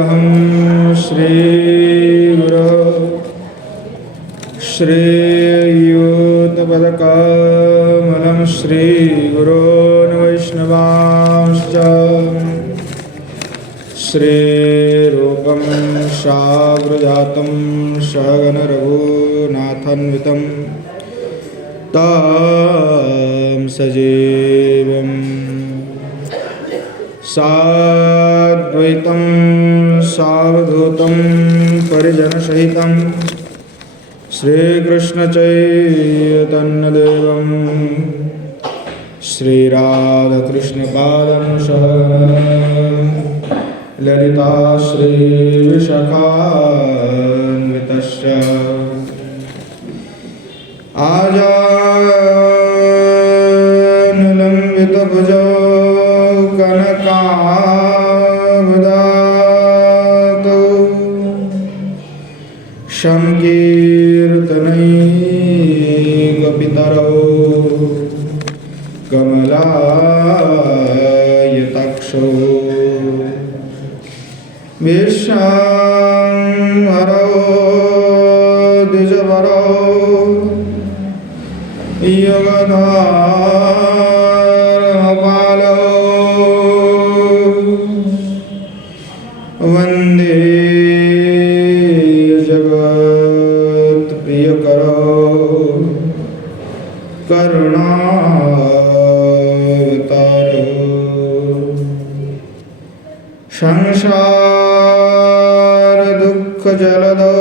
अहं श्रीयुतपदकमलं श्रीगुरोन् वैष्णवांश्च श्रीरूपं साग्रजातं सहगण रघुनाथान्वितं तं सजीवम् साद्वैतं सावधूतं परिजनसहितं श्रीकृष्णचैतन्यदेवं श्रीराधाकृष्णपादं ललिता श्रीविशाखान्वितश्च आजानुलम्बितभुजौ कनकावदातौ संकीर्तनैकपितरौ कमलायताक्षौ विश्वाम्भरौ द्विजवरौ युगधर्मपालौ वन्दे जगत्प्रियकरौ करुणावतारौ संसारदुःखजलधौ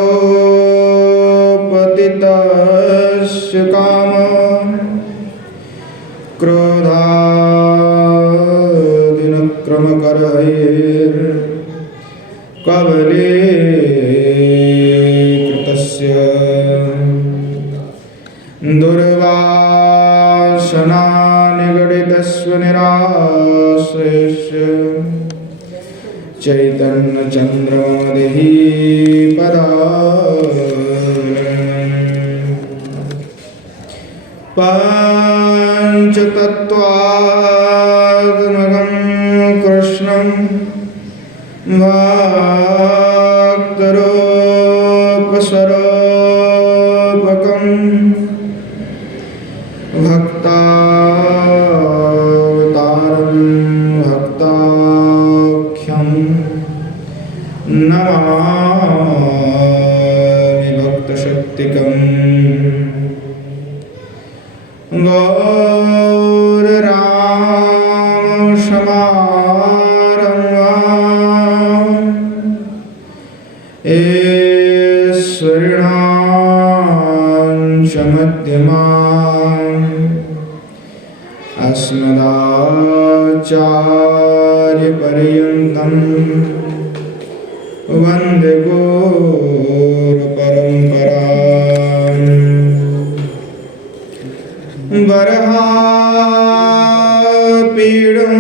पतितस्य कामः क्रोधादिनक्रमकरैर्कवलीकृतस्य दुर्वासनानिगडितस्य निराश्रयस्य चैतन्यचन्द्रमदिहि पञ्चतत्त्वात्मकं कृष्णं भक्तरूपस्वरूपकं भक्तावतारं भक्ताख्यं नमामि भक्तशक्तिकम् गौररामशमारम्भाम् ईश्वरीणां च मध्यमाम् अस्मदाचार्यपर्यन्तं वन्दे गुरुपरम्पराम् वरहापीडं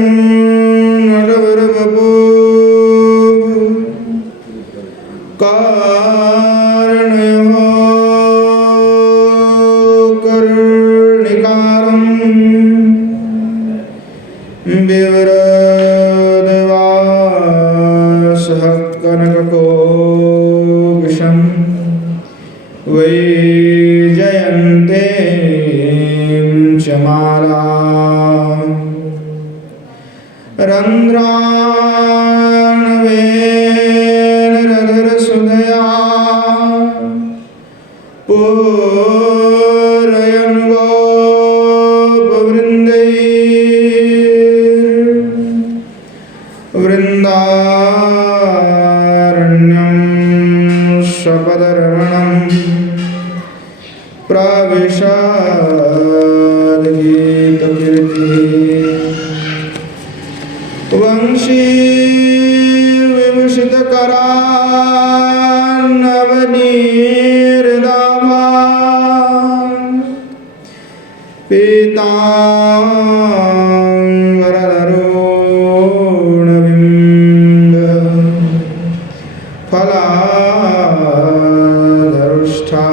नरवरवपु कारणयो कर्णिकारं विवरदवासः कनककोविशं वैजयन्ते माला रन्ध्राणवेनरधरसुधया पूरयन् गोपवृन्दैर्वृन्दारण्यं स्वपदर्वणं प्रविशा वंशी विभूषितकरान्नवनीर्दाभा पीताम्बरधरोणबिम्ब फलाधरुष्ठा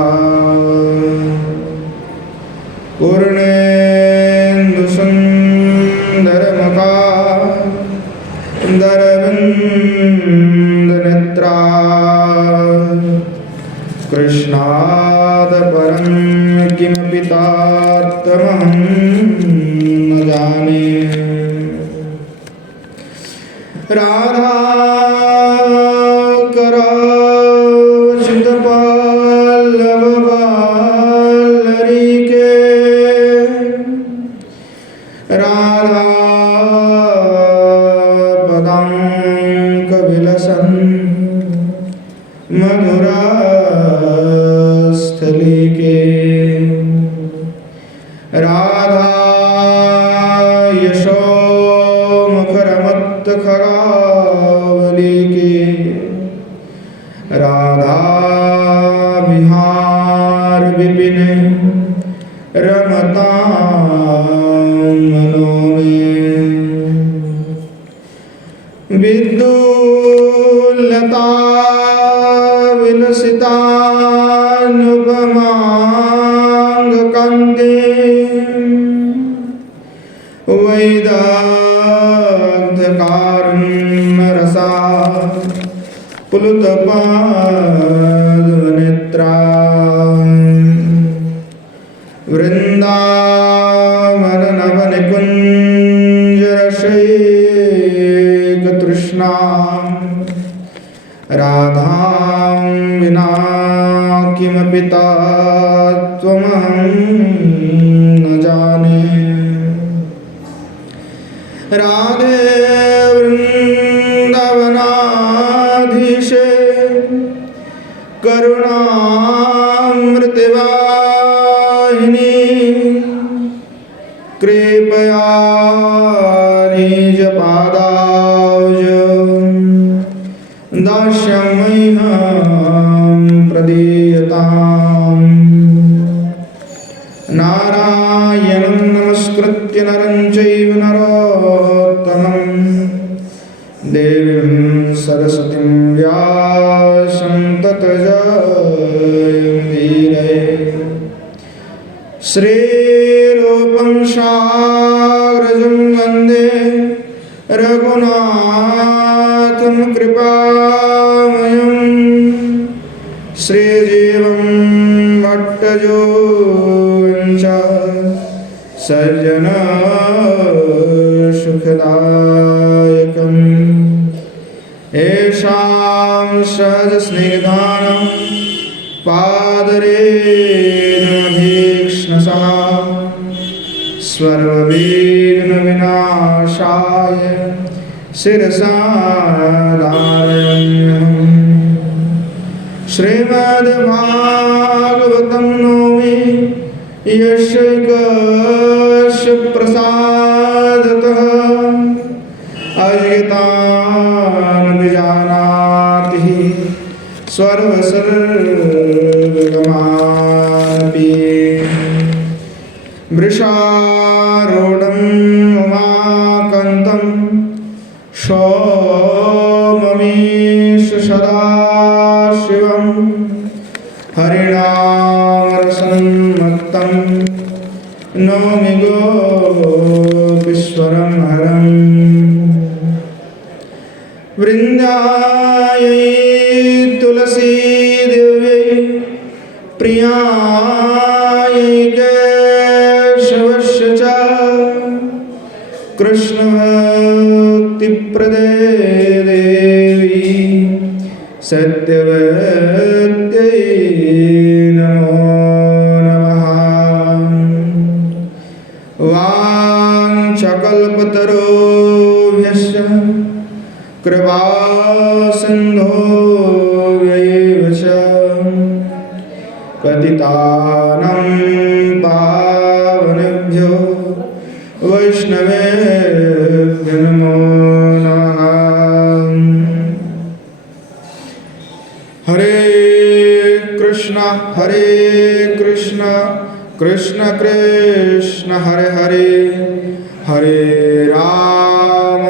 पूर्णेन्दुसुन्दरमुखा किमपि तात्तमहं न जाने। राधा चितपल्लव वल्लरी के, राधा पदांक विलसन मधुरास्थली के, राधा यशो मुखरमत्त खगावली के, राधा बिहार विपिन रमता मनो में, विद्युल्लता विलसितानुपमांग कांते, वैदग्ध कारुण्य रसा पुलुतपादनेत्रा, वृंदावन नवन कुंज रसैक तृष्णा, राधां विना किमपि तात्त्वमहं न जाने। राधे वृंदावनाधीशे करुणामृतवाहिनी, कृपया निजपादाब्ज दास्यमह्यं प्रदीयताम्। नारायणं नमस्कृत्य नरं चैव नरोत्तमं, देवीं सरस्वतीं व्यासं ततो जयमुदीरये। श्रीरूपं साग्रजं वन्दे रघुनाथं कृपामयं, श्रीजीवं भट्टजों च सज्जना सुखदायकम्। येषां सहज स्निग्धानं पादरेणुभीक्ष्णसः, सर्वविघ्न विनाशाय शिरसा धारयाम्यहम्। श्रीमद्भागवतं नौमि यस्यैकस्य प्रसादतः, अजितान् विजानाति सर्वसर्गमापि। वृषारूढं उमाकान्तं सौम्यमीश सदाशिवं, हरिनामरसन्मत्तं नौमि गोपीश्वरं हरम्। वृन्दायै तुलसी देव्यै प्रियायै केशवस्य च, कृष्णभक्तिप्रदे देवी सत्यवत्यै नमो नमः। वाञ्छकल्पतरुभ्यश्च कृपासिन्धुभ्यैव च, पतितानां पावनेभ्यो वैष्णवेभ्यो नमो नमः। हरे कृष्ण कृष्ण कृष्ण हरे हरे, हरे राम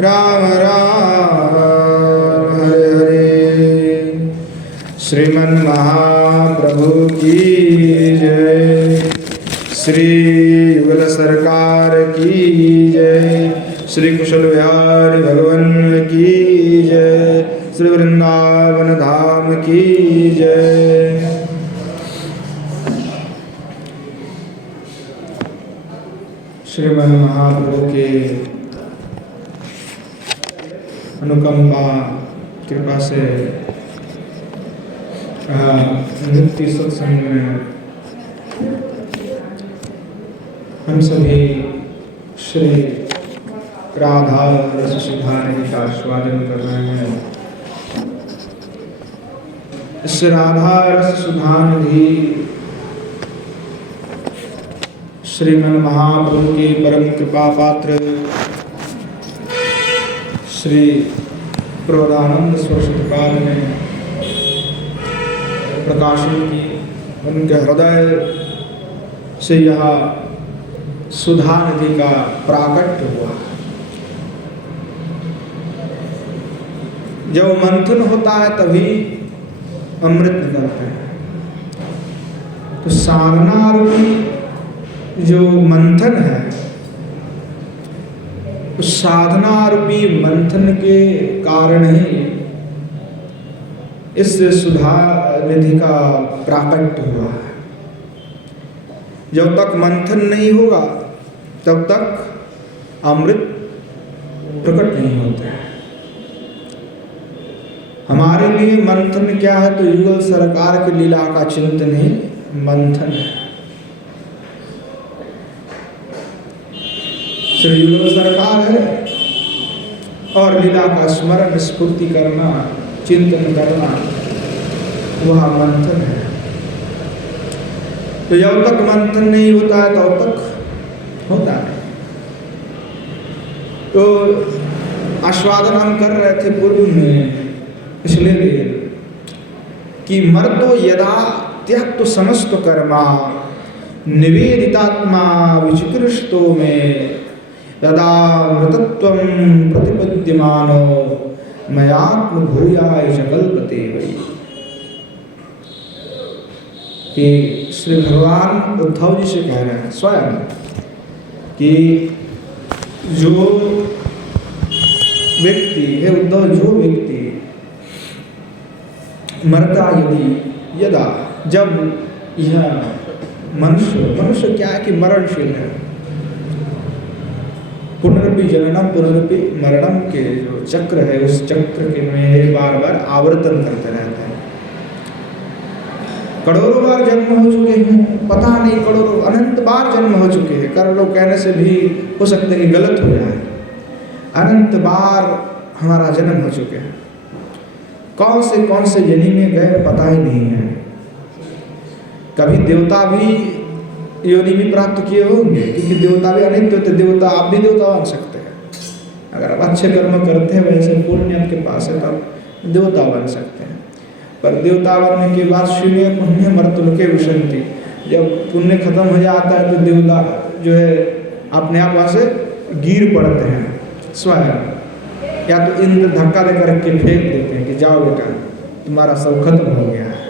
राम राम हरे हरे। श्रीमन्महाप्रभु की जय, श्री युगल सरकार की जय, श्री कुशल विहारी भगवान की जय, श्री वृंदावन धाम की जय। श्रीमन महाप्रभु के अनुकंपा कृपा से मुक्ति सत्संग में हम सभी श्री राधा रस सुधा नदी का आस्वादन कर रहे हैं। इस राधा रस सुधा नदी श्रीमन महाप्रभु के परम कृपा पात्र श्री प्रबोधानंद सरस्वतीपाद ने प्रकाशन की। उनके हृदय से यह सुधा नदी का प्राकट्य हुआ। जब मंथन होता है तभी अमृत निकलता है। तो साधना रूपी जो मंथन है, उस साधना रूपी मंथन के कारण ही इस सुधा निधि का प्राकट्य हुआ है। जब तक मंथन नहीं होगा तब तक अमृत प्रकट नहीं होता है। हमारे लिए मंथन क्या है? तो युगल सरकार की लीला का चिंतन ही मंथन है। श्री युगल सरकार है और लीला का स्मरण स्फूर्ति करना, चिंतन करना, वह मंथन है। तो जब तक मंथन नहीं होता है तब तक होता है। तो आस्वादन हम कर रहे थे पूर्व में, इसलिए कि मर्दो यदा त्यक्तो समस्त कर्मा निवेदितात्मा विचिकृष्टो में तदा मृतत्वं प्रतिपद्यमानो मयात्म भूयाय च कल्पते वै। कि श्री भगवान उद्धव जी से कह रहे हैं स्वयं कि जो व्यक्ति है उद्धव, जो व्यक्ति मरता यदा जब यह मनुष्य क्या है कि मरणशील है, पुनरपि जननम पुनरपि मरणम के जो चक्र है उस चक्र के में बार बार आवर्तन करते रहते हैं। करोड़ों बार जन्म हो चुके हैं, पता नहीं करोड़ों अनंत बार जन्म हो चुके हैं। करोड़ों कहने से भी हो सकता है कि गलत हो जाए। अनंत बार हमारा जन्म हो चुके हैं। कौन से जन्म में गए पता ही नहीं है। कभी देवता भी योनि भी प्राप्त किए होंगे, क्योंकि देवता भी अनित्य होते। देवता आप भी देवता बन सकते हैं। अगर आप अच्छे कर्म करते हैं, वैसे पुण्य आपके पास है, तो आप देवता बन सकते हैं। पर देवता बनने के बाद शून्य पुण्य मर्तुलोके विशन्ति। जब पुण्य खत्म हो जाता है तो देवता जो है अपने आप वहाँ से गिर पड़ते हैं स्वयं, या तो इंद्र धक्का दे करके फेंक देते हैं कि जाओ बेटा तुम्हारा सब खत्म हो गया है।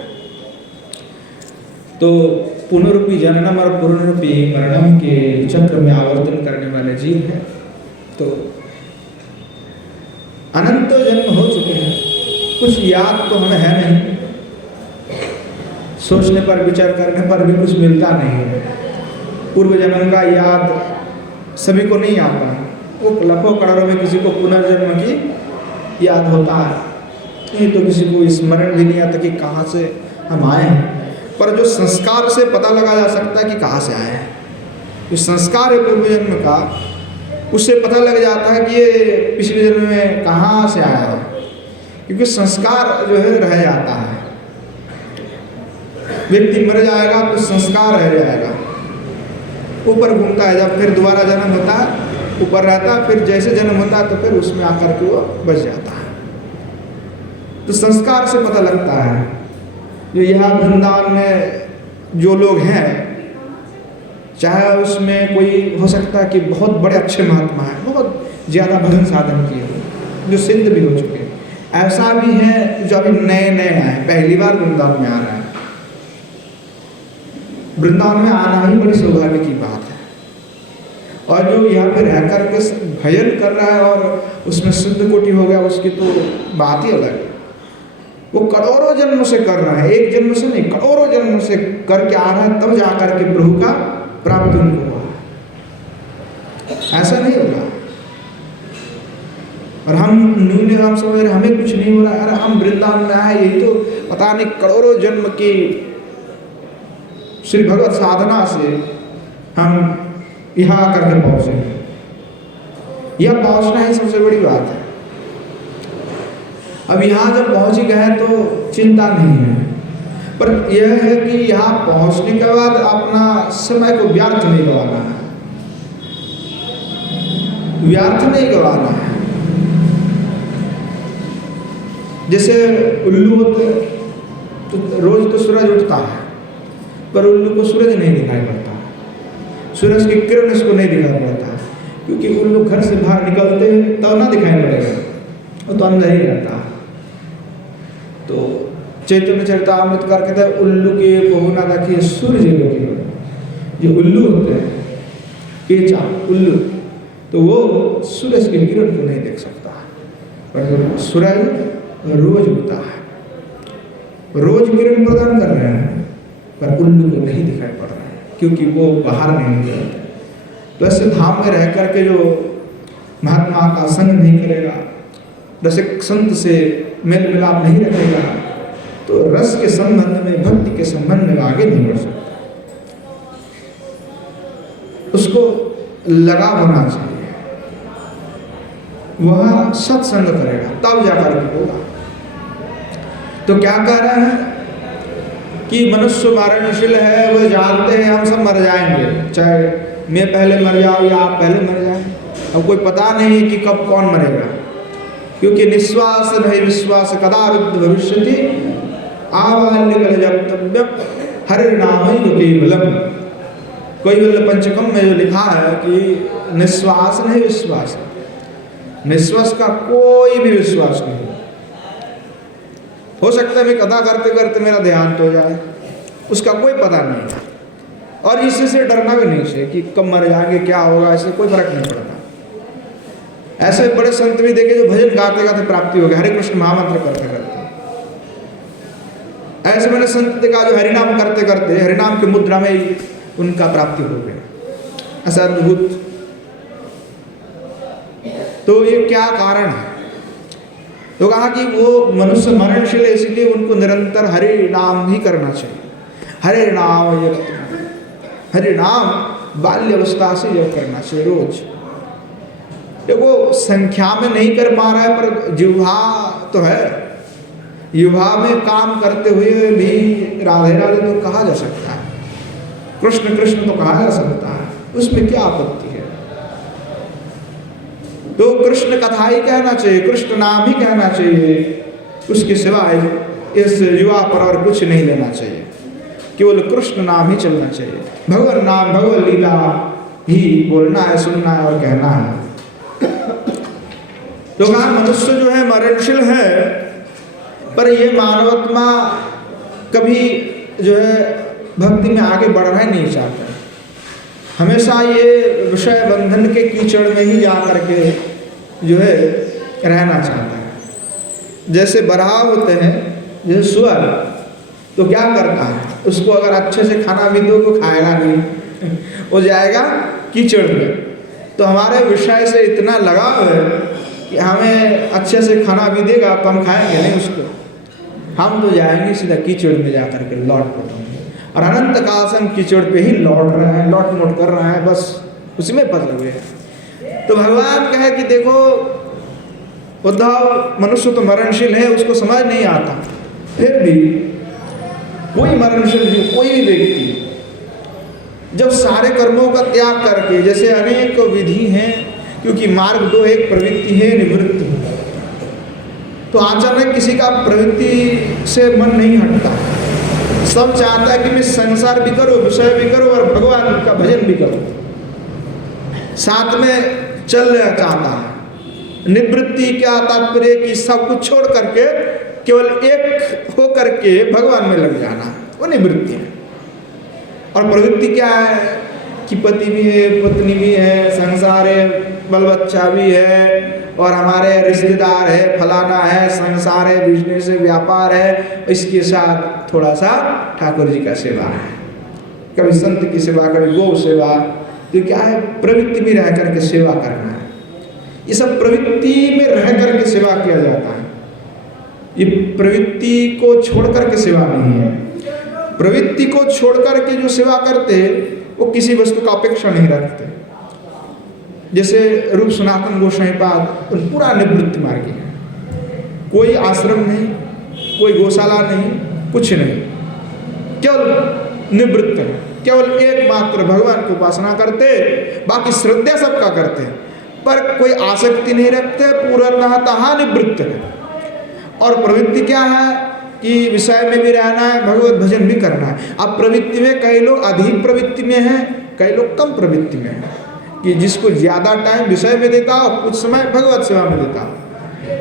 तो पुनरुपि जननम और पुनरुपि मरणम के चक्र में आवर्तन करने वाले जीव हैं। तो अनंत जन्म हो चुके हैं, कुछ याद तो हमें है नहीं, सोचने पर विचार करने पर भी कुछ मिलता नहीं है। पूर्व जन्म का याद सभी को नहीं आता। वो लाखों करोड़ों में किसी को पुनर्जन्म की याद होता है, नहीं तो किसी को स्मरण भी नहीं आता कि कहाँ से हम आए हैं। पर जो संस्कार से पता लगा जा सकता है कि कहाँ से आए हैं, जो संस्कार है पूर्व जन्म का, उससे पता लग जाता है कि ये पिछले जन्म में कहाँ से आया है, क्योंकि संस्कार जो है रह जाता है। व्यक्ति मर जाएगा तो संस्कार रह जाएगा, ऊपर घूमता है। जब फिर दोबारा जन्म होता है ऊपर रहता है, फिर जैसे जन्म होता है तो फिर उसमें आकर के वो बच जाता है। तो संस्कार से पता लगता है। जो यहाँ वृंदावन में जो लोग हैं, चाहे उसमें कोई हो सकता है कि बहुत बड़े अच्छे महात्मा हैं, बहुत ज़्यादा भजन साधन किए हो, जो सिद्ध भी हो चुके हैं। ऐसा भी है जो अभी नए नए आए, पहली बार वृंदावन में आ रहा है। वृंदावन में आना ही बड़ी सौभाग्य की बात है। और जो यहाँ पे रह कर के भजन कर रहा है और उसमें सिद्ध कोटि हो गया, उसकी तो बात ही अलग है। वो करोड़ों जन्म से कर रहा है, एक जन्म से नहीं, करोड़ों जन्म से करके आ रहा है, तब जा कर के प्रभु का प्राप्ति उनको हुआ। ऐसा नहीं होगा। और हम न्यूने हम समझ रहे हमें कुछ नहीं हो रहा, अरे हम वृंदावन में आए, यही तो पता नहीं करोड़ों जन्म की श्री भगवत साधना से हम यहाँ आकर के पहुंचे। यह पहुंचना ही सबसे बड़ी बात है। अब यहाँ जब पहुंच गए तो चिंता नहीं है, पर यह है कि यहाँ पहुंचने के बाद अपना समय को व्यर्थ नहीं गवाना है, व्यर्थ नहीं गवाना है। जैसे उल्लू होते तो रोज तो सूरज उठता है, पर उल्लू को सूरज नहीं दिखाई पड़ता, सूरज की किरण इसको नहीं दिखाई पड़ता, क्योंकि उल्लू घर से बाहर निकलते तो ना दिखाई पड़ेगा, वो तो अंदर ही रहता। तो चैतन्य चरितामृत करके कहता है उल्लू के बहु ना रखिए सूर्य लोग, जो उल्लू होते हैं केचा उल्लू, तो वो सूरज की किरण को नहीं देख सकता, पर सूरज रोज उगता है, रोज किरण प्रदान कर रहे हैं, पर उल्लू को नहीं दिखाई पड़ रहा है, क्योंकि वो बाहर नहीं निकलते। तो ऐसे धाम में रह करके जो महात्मा का संग नहीं करेगा, रसिक संत से मेल मिलाप नहीं रखेगा, तो रस के संबंध में, भक्ति के संबंध में आगे नहीं बढ़ सकता। उसको लगा होना चाहिए, वह सत्संग करेगा तब जाकर के होगा। तो क्या कह रहे हैं कि मनुष्य मरणशील है, वह जानते हैं हम सब मर जाएंगे, चाहे मैं पहले मर जाऊं या आप पहले मर जाएं। अब कोई पता नहीं है कि कब कौन मरेगा, क्योंकि निश्वास नहीं विश्वास कदा रुद्ध भविष्यति आबाल्य कलजप्तव्यम हरिर्नामैव केवलम। कैवल्य पंचकम में जो लिखा है कि निश्वास नहीं विश्वास, निश्वास का कोई भी विश्वास नहीं। हो सकता है मैं कथा करते करते मेरा देहांत हो जाए, उसका कोई पता नहीं, और इससे डरना भी नहीं चाहिए कि कब मर जाएंगे क्या होगा, इससे कोई फर्क नहीं पड़ता। ऐसे बड़े संत भी देखे जो भजन गाते गाते प्राप्ति हो गई, हरे कृष्ण महामंत्र करते करते। ऐसे मैंने संत देखा जो हरिनाम करते करते हरिनाम की मुद्रा में ही उनका प्राप्ति हो गया, ऐसा अद्भुत। तो ये क्या कारण है? तो कहा कि वो मनुष्य मरणशील है, इसलिए उनको निरंतर हरि नाम ही करना चाहिए। हरे नाम, हरि नाम बाल्य अवस्था से यह करना चाहिए रोज। देखो संख्या में नहीं कर पा रहा है, पर जिह्वा तो है, युवा में काम करते हुए भी राधे राधे तो कहा जा सकता है, कृष्ण कृष्ण तो कहा जा सकता है, उसमें क्या आपत्ति है? तो कृष्ण कथा ही कहना चाहिए, कृष्ण नाम ही कहना चाहिए, उसके सिवाय इस युवा पर और कुछ नहीं लेना चाहिए, केवल कृष्ण नाम ही चलना चाहिए। भगवान नाम भगवत लीला ही बोलना है, सुनना है और कहना है। तो कहा मनुष्य जो है मरणशील है, पर ये मानवात्मा कभी जो है भक्ति में आगे बढ़ना ही नहीं चाहता, हमेशा ये विषय बंधन के कीचड़ में ही जा करके जो है रहना चाहता है। जैसे बरहा होते हैं, जैसे सुअर, तो क्या करता है, उसको अगर अच्छे से खाना भी दो तो खाएगा नहीं, वो जाएगा कीचड़ में। तो हमारे विषय से इतना लगाव है कि हमें अच्छे से खाना भी देगा तो हम खाएंगे नहीं उसको, हम तो जाएंगे सीधा कीचड़ में जा करके लौट पड़ेंगे, और अनंत काल से हम कीचड़ पे ही लौट रहे हैं, लौट मोट कर रहे हैं, बस उसी में फंसे हुए हैं। तो भगवान कहे कि देखो उद्धव, मनुष्य तो मरणशील है, उसको समझ नहीं आता, फिर भी कोई मरणशील जीव, कोई भी व्यक्ति जब सारे कर्मों का त्याग करके, जैसे अनेक विधि हैं, क्योंकि मार्ग दो, एक प्रवृत्ति है निवृत्ति, तो अचानक किसी का प्रवृत्ति से मन नहीं हटता, सब चाहता है कि मैं संसार भी करूं, विषय भी करूं और भगवान का भजन भी करूं, साथ में चलना चाहता है। निवृत्ति क्या तात्पर्य कि सब कुछ छोड़ करके केवल एक हो करके भगवान में लग जाना, वो निवृत्ति है। और प्रवृत्ति क्या है कि पति भी है, पत्नी भी है, संसार है, बल बच्चा भी है, और हमारे रिश्तेदार है, फलाना है, संसार है, बिजनेस है, व्यापार है, इसके साथ थोड़ा सा ठाकुर जी का सेवा है, कभी संत की सेवा, कभी गौ सेवा, तो क्या है, प्रवृत्ति में रह करके सेवा करना है। ये सब प्रवृत्ति में रह करके सेवा किया जाता है, ये प्रवृत्ति को छोड़ करके सेवा नहीं है। प्रवृत्ति को छोड़ करके जो सेवा करते वो किसी वस्तु का अपेक्षा नहीं रखते। जैसे रूप सनातन गोसाई पाद पूरा निवृत्ति मार्गी है, कोई आश्रम नहीं, कोई गौशाला नहीं, कुछ नहीं, केवल निवृत्त है, केवल एकमात्र भगवान की उपासना करते, बाकी श्रद्धा सबका करते, पर कोई आसक्ति नहीं रखते, पूर्णतः निवृत्त है। और प्रवृत्ति क्या है कि विषय में भी रहना है, भगवत भजन भी करना है। अब प्रवृत्ति में कई लोग अधिक प्रवृत्ति में हैं, कई लोग कम प्रवृत्ति में हैं, कि जिसको ज़्यादा टाइम विषय में देता हो, कुछ समय भगवत सेवा में देता हो।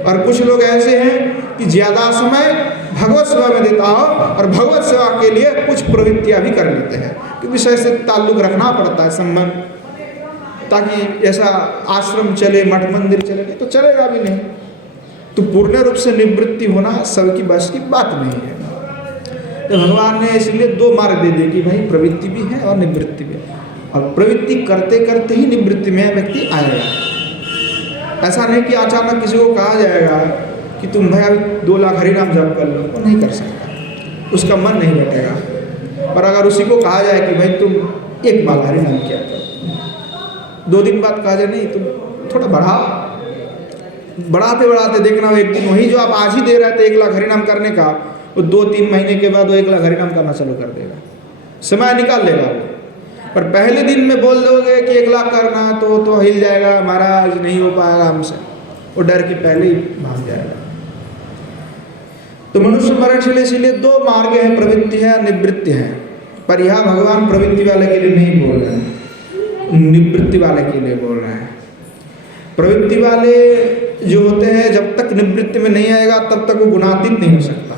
और कुछ लोग ऐसे हैं कि ज़्यादा समय भगवत सेवा में देता हो और भगवत सेवा के लिए कुछ प्रवृत्तियाँ भी कर लेते हैं, कि विषय से ताल्लुक रखना पड़ता है, संबंध, ताकि ऐसा आश्रम चले, मठ मंदिर चले, तो चलेगा भी नहीं। तो पूर्ण रूप से निवृत्ति होना सबकी बस की बात नहीं है। तो भगवान ने इसलिए दो मार्ग दे दिए कि भाई प्रवृत्ति भी है और निवृत्ति भी है, और प्रवृत्ति करते करते ही निवृत्ति में व्यक्ति आएगा। ऐसा नहीं कि अचानक किसी को कहा जाएगा कि तुम भाई अभी 2 लाख हरि नाम जप कर लो, वो नहीं कर सकता, उसका मन नहीं बैठेगा। और अगर उसी को कहा जाए कि भाई तुम 1 बार हरि नाम किया करो, 2 दिन बाद कहा जाए नहीं तुम थोड़ा बढ़ाओ, बढ़ाते बढ़ाते देखना एक दिन वही जो आप आज ही दे रहे थे 1 लाख हरिनाम करने का, वो 2-3 महीने के बाद वो 1 लाख हरिनाम करना चालू कर देगा, समय निकाल लेगा वो। पर पहले दिन में बोल दोगे कि 1 लाख करना तो हिल जाएगा, महाराज नहीं हो पाएगा हमसे, वो डर के पहले ही भाग जाएगा। तो मनुष्य मरणशील, इसलिए 2 मार्ग हैं, प्रवृत्ति है, निवृत्ति है। पर यह भगवान प्रवृत्ति वाले के लिए नहीं बोल रहे हैं, निवृत्ति वाले के लिए बोल रहे हैं। प्रवृत्ति वाले जो होते हैं, जब तक निवृत्ति में नहीं आएगा तब तक वो गुणातीत नहीं हो सकता,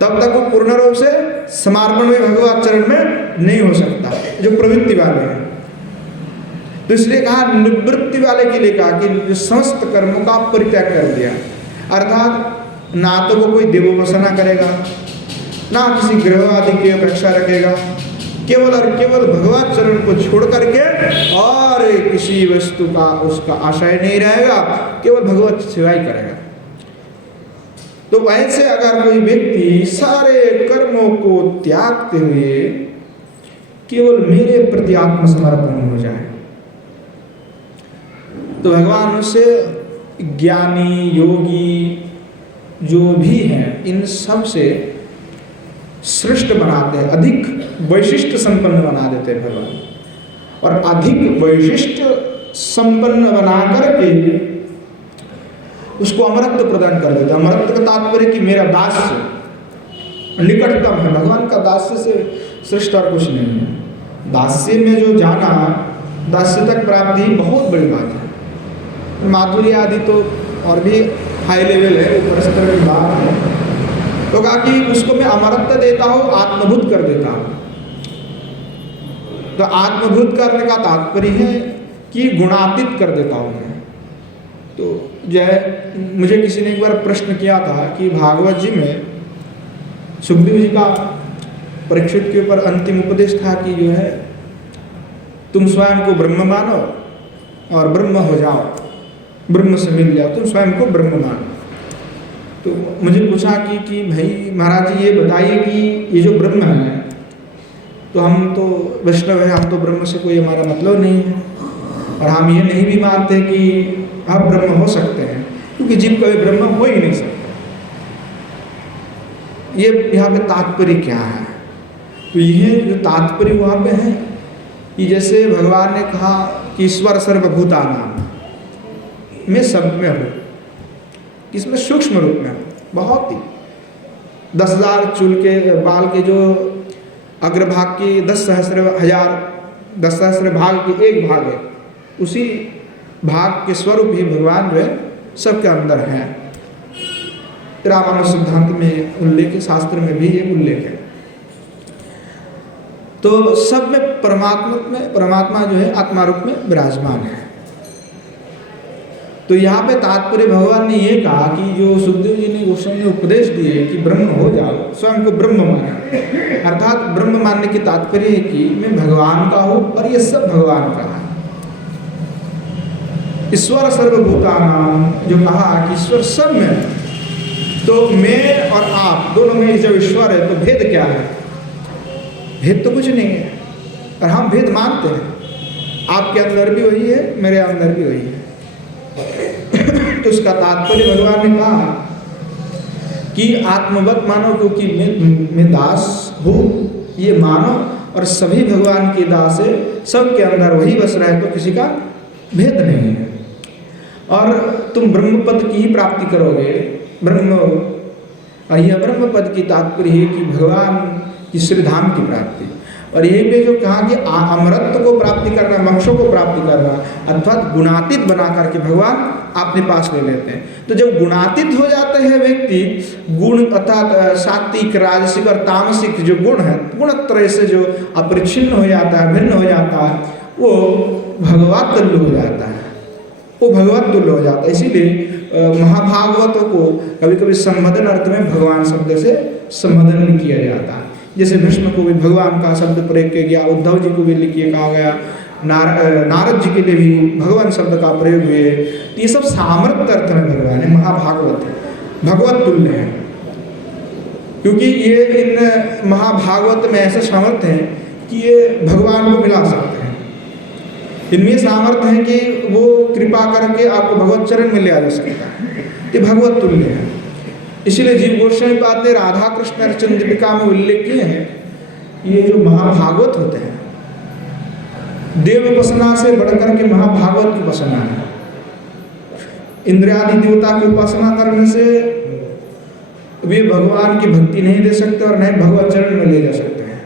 तब तक वो पूर्ण रूप से समर्पण में भगवत चरण में नहीं हो सकता, जो प्रवृत्ति वाले हैं। तो इसलिए कहा निवृत्ति वाले के लिए कहा कि जो समस्त कर्मों का परित्याग कर दिया, अर्थात ना तो वो कोई देवोपासना करेगा, ना किसी ग्रह आदि की अपेक्षा रखेगा, केवल और केवल भगवत चरण को छोड़ करके और किसी वस्तु का उसका आशय नहीं रहेगा, केवल भगवत सेवा ही करेगा। तो ऐसे अगर कोई व्यक्ति सारे कर्मों को त्यागते हुए केवल मेरे प्रति आत्मसमर्पण हो जाए, तो भगवान उसे ज्ञानी योगी जो भी हैं इन सब से श्रेष्ठ बनाते हैं, अधिक वैशिष्ट संपन्न बना देते हैं भगवान। और अधिक वैशिष्ट संपन्न बना करके उसको अमरत्व प्रदान कर देते हैं। अमरत्व का तात्पर्य कि मेरा दास्य निकटतम है, भगवान का दास्य से श्रेष्ठ और कुछ नहीं है। दास्य में जो जाना, दास्य तक प्राप्ति बहुत बड़ी बात है। माधुर्य आदि तो और भी हाई लेवल है, ऊपर स्तर की बात है। तो कहा कि उसको मैं अमरत्व देता हूँ, आत्मभूत कर देता हूँ। तो आत्मभूत करने का तात्पर्य है कि गुणातीत कर देता हूँ मैं। तो जो मुझे किसी ने एक बार प्रश्न किया था कि भागवत जी में सुखदेव जी का परीक्षित के ऊपर अंतिम उपदेश था कि जो है तुम स्वयं को ब्रह्म मानो और ब्रह्म हो जाओ, ब्रह्म से मिल जाओ, तुम स्वयं को ब्रह्म मानो। तो मुझे पूछा कि भाई महाराज जी ये बताइए कि ये जो ब्रह्म है, तो हम तो वैष्णव हैं, हम तो ब्रह्म से कोई हमारा मतलब नहीं है, और हम ये नहीं भी मानते कि आप ब्रह्म हो सकते हैं, क्योंकि जीव कभी ब्रह्म हो ही नहीं सकता। ये यहाँ पे तात्पर्य क्या है? तो ये जो तात्पर्य वहाँ पे है कि जैसे भगवान ने कहा कि ईश्वर सर्वभूतानां में सब में हो, इसमें सूक्ष्म रूप में बहुत ही 10,000 चूल के बाल के जो अग्रभाग की 10 सहस्र भाग की एक भाग है, उसी भाग के स्वरूप ही भगवान जो है सबके अंदर है। रामानुज सिद्धांत में उल्लेख है, शास्त्र में भी ये उल्लेख है। तो सब में परमात्मा जो है आत्मा रूप में विराजमान है। तो यहाँ पे तात्पर्य भगवान ने ये कहा कि जो सुखदेव जी ने गोस्वामी ने उपदेश दिए कि ब्रह्म हो जाओ, स्वयं को ब्रह्म माना। अर्थात ब्रह्म मानने की तात्पर्य है कि मैं भगवान का हूँ और ये सब भगवान का है। ईश्वर सर्वभूतानां जो कहा कि ईश्वर सब में, तो मैं और आप दोनों में जब ईश्वर है तो भेद क्या है? भेद तो कुछ नहीं है, और हम भेद मानते हैं। आपके अंदर भी वही है, मेरे अंदर भी वही है। तो उसका तात्पर्य भगवान ने कहा कि आत्मवत मानो, क्योंकि मैं दास हूँ ये मानो, और सभी भगवान के दास है, सबके अंदर वही बस रहे, तो किसी का भेद नहीं है। और तुम ब्रह्म पद की ही प्राप्ति करोगे। ब्रह्म, और यह ब्रह्म पद की तात्पर्य है कि भगवान की श्रीधाम की प्राप्ति। और यही पे जो कहा कि अमरत्व को प्राप्ति करना, मोक्षों को प्राप्ति करना, अर्थात गुणातीत बना करके भगवान अपने पास ले लेते हैं। तो जब गुणातीत हो जाते हैं व्यक्ति, गुण अर्थात सात्विक, राजसिक और तामसिक जो गुण है, गुणत्रय से जो अपरिच्छिन्न हो जाता है, भिन्न हो जाता है, वो भगवत तुल्य हो जाता है, वो भगवत तुल्य हो जाता है। इसीलिए महाभागवतों को कभी कभी संबोधन अर्थ में भगवान शब्द से संबोधन किया जाता है। जैसे भीष्म को भी भगवान का शब्द प्रयोग किया गया, उद्धव जी को भी लिखिए कहा गया, नारद जी के लिए भी भगवान शब्द का प्रयोग हुए। तो ये सब सामर्थ्य अर्थ में भगवान है, महाभागवत है, भगवत तुल्य है। क्योंकि ये इन महाभागवत में ऐसे सामर्थ्य हैं कि ये भगवान को मिला सकते हैं। इनमें सामर्थ्य है कि वो कृपा करके आपको भगवत चरण में ले आ सकता है, ये भगवत तुल्य है। इसीलिए जीव गोस्वामी पाद ने राधा कृष्ण चंद्रिका में उल्लेख किए हैं, ये जो महाभागवत होते हैं, देव उपासना से बढ़कर के महाभागवत की उपासना है। इंद्रियादि देवता की उपासना करने से वे भगवान की भक्ति नहीं दे सकते और नहीं भगवत चरण में ले जा सकते हैं।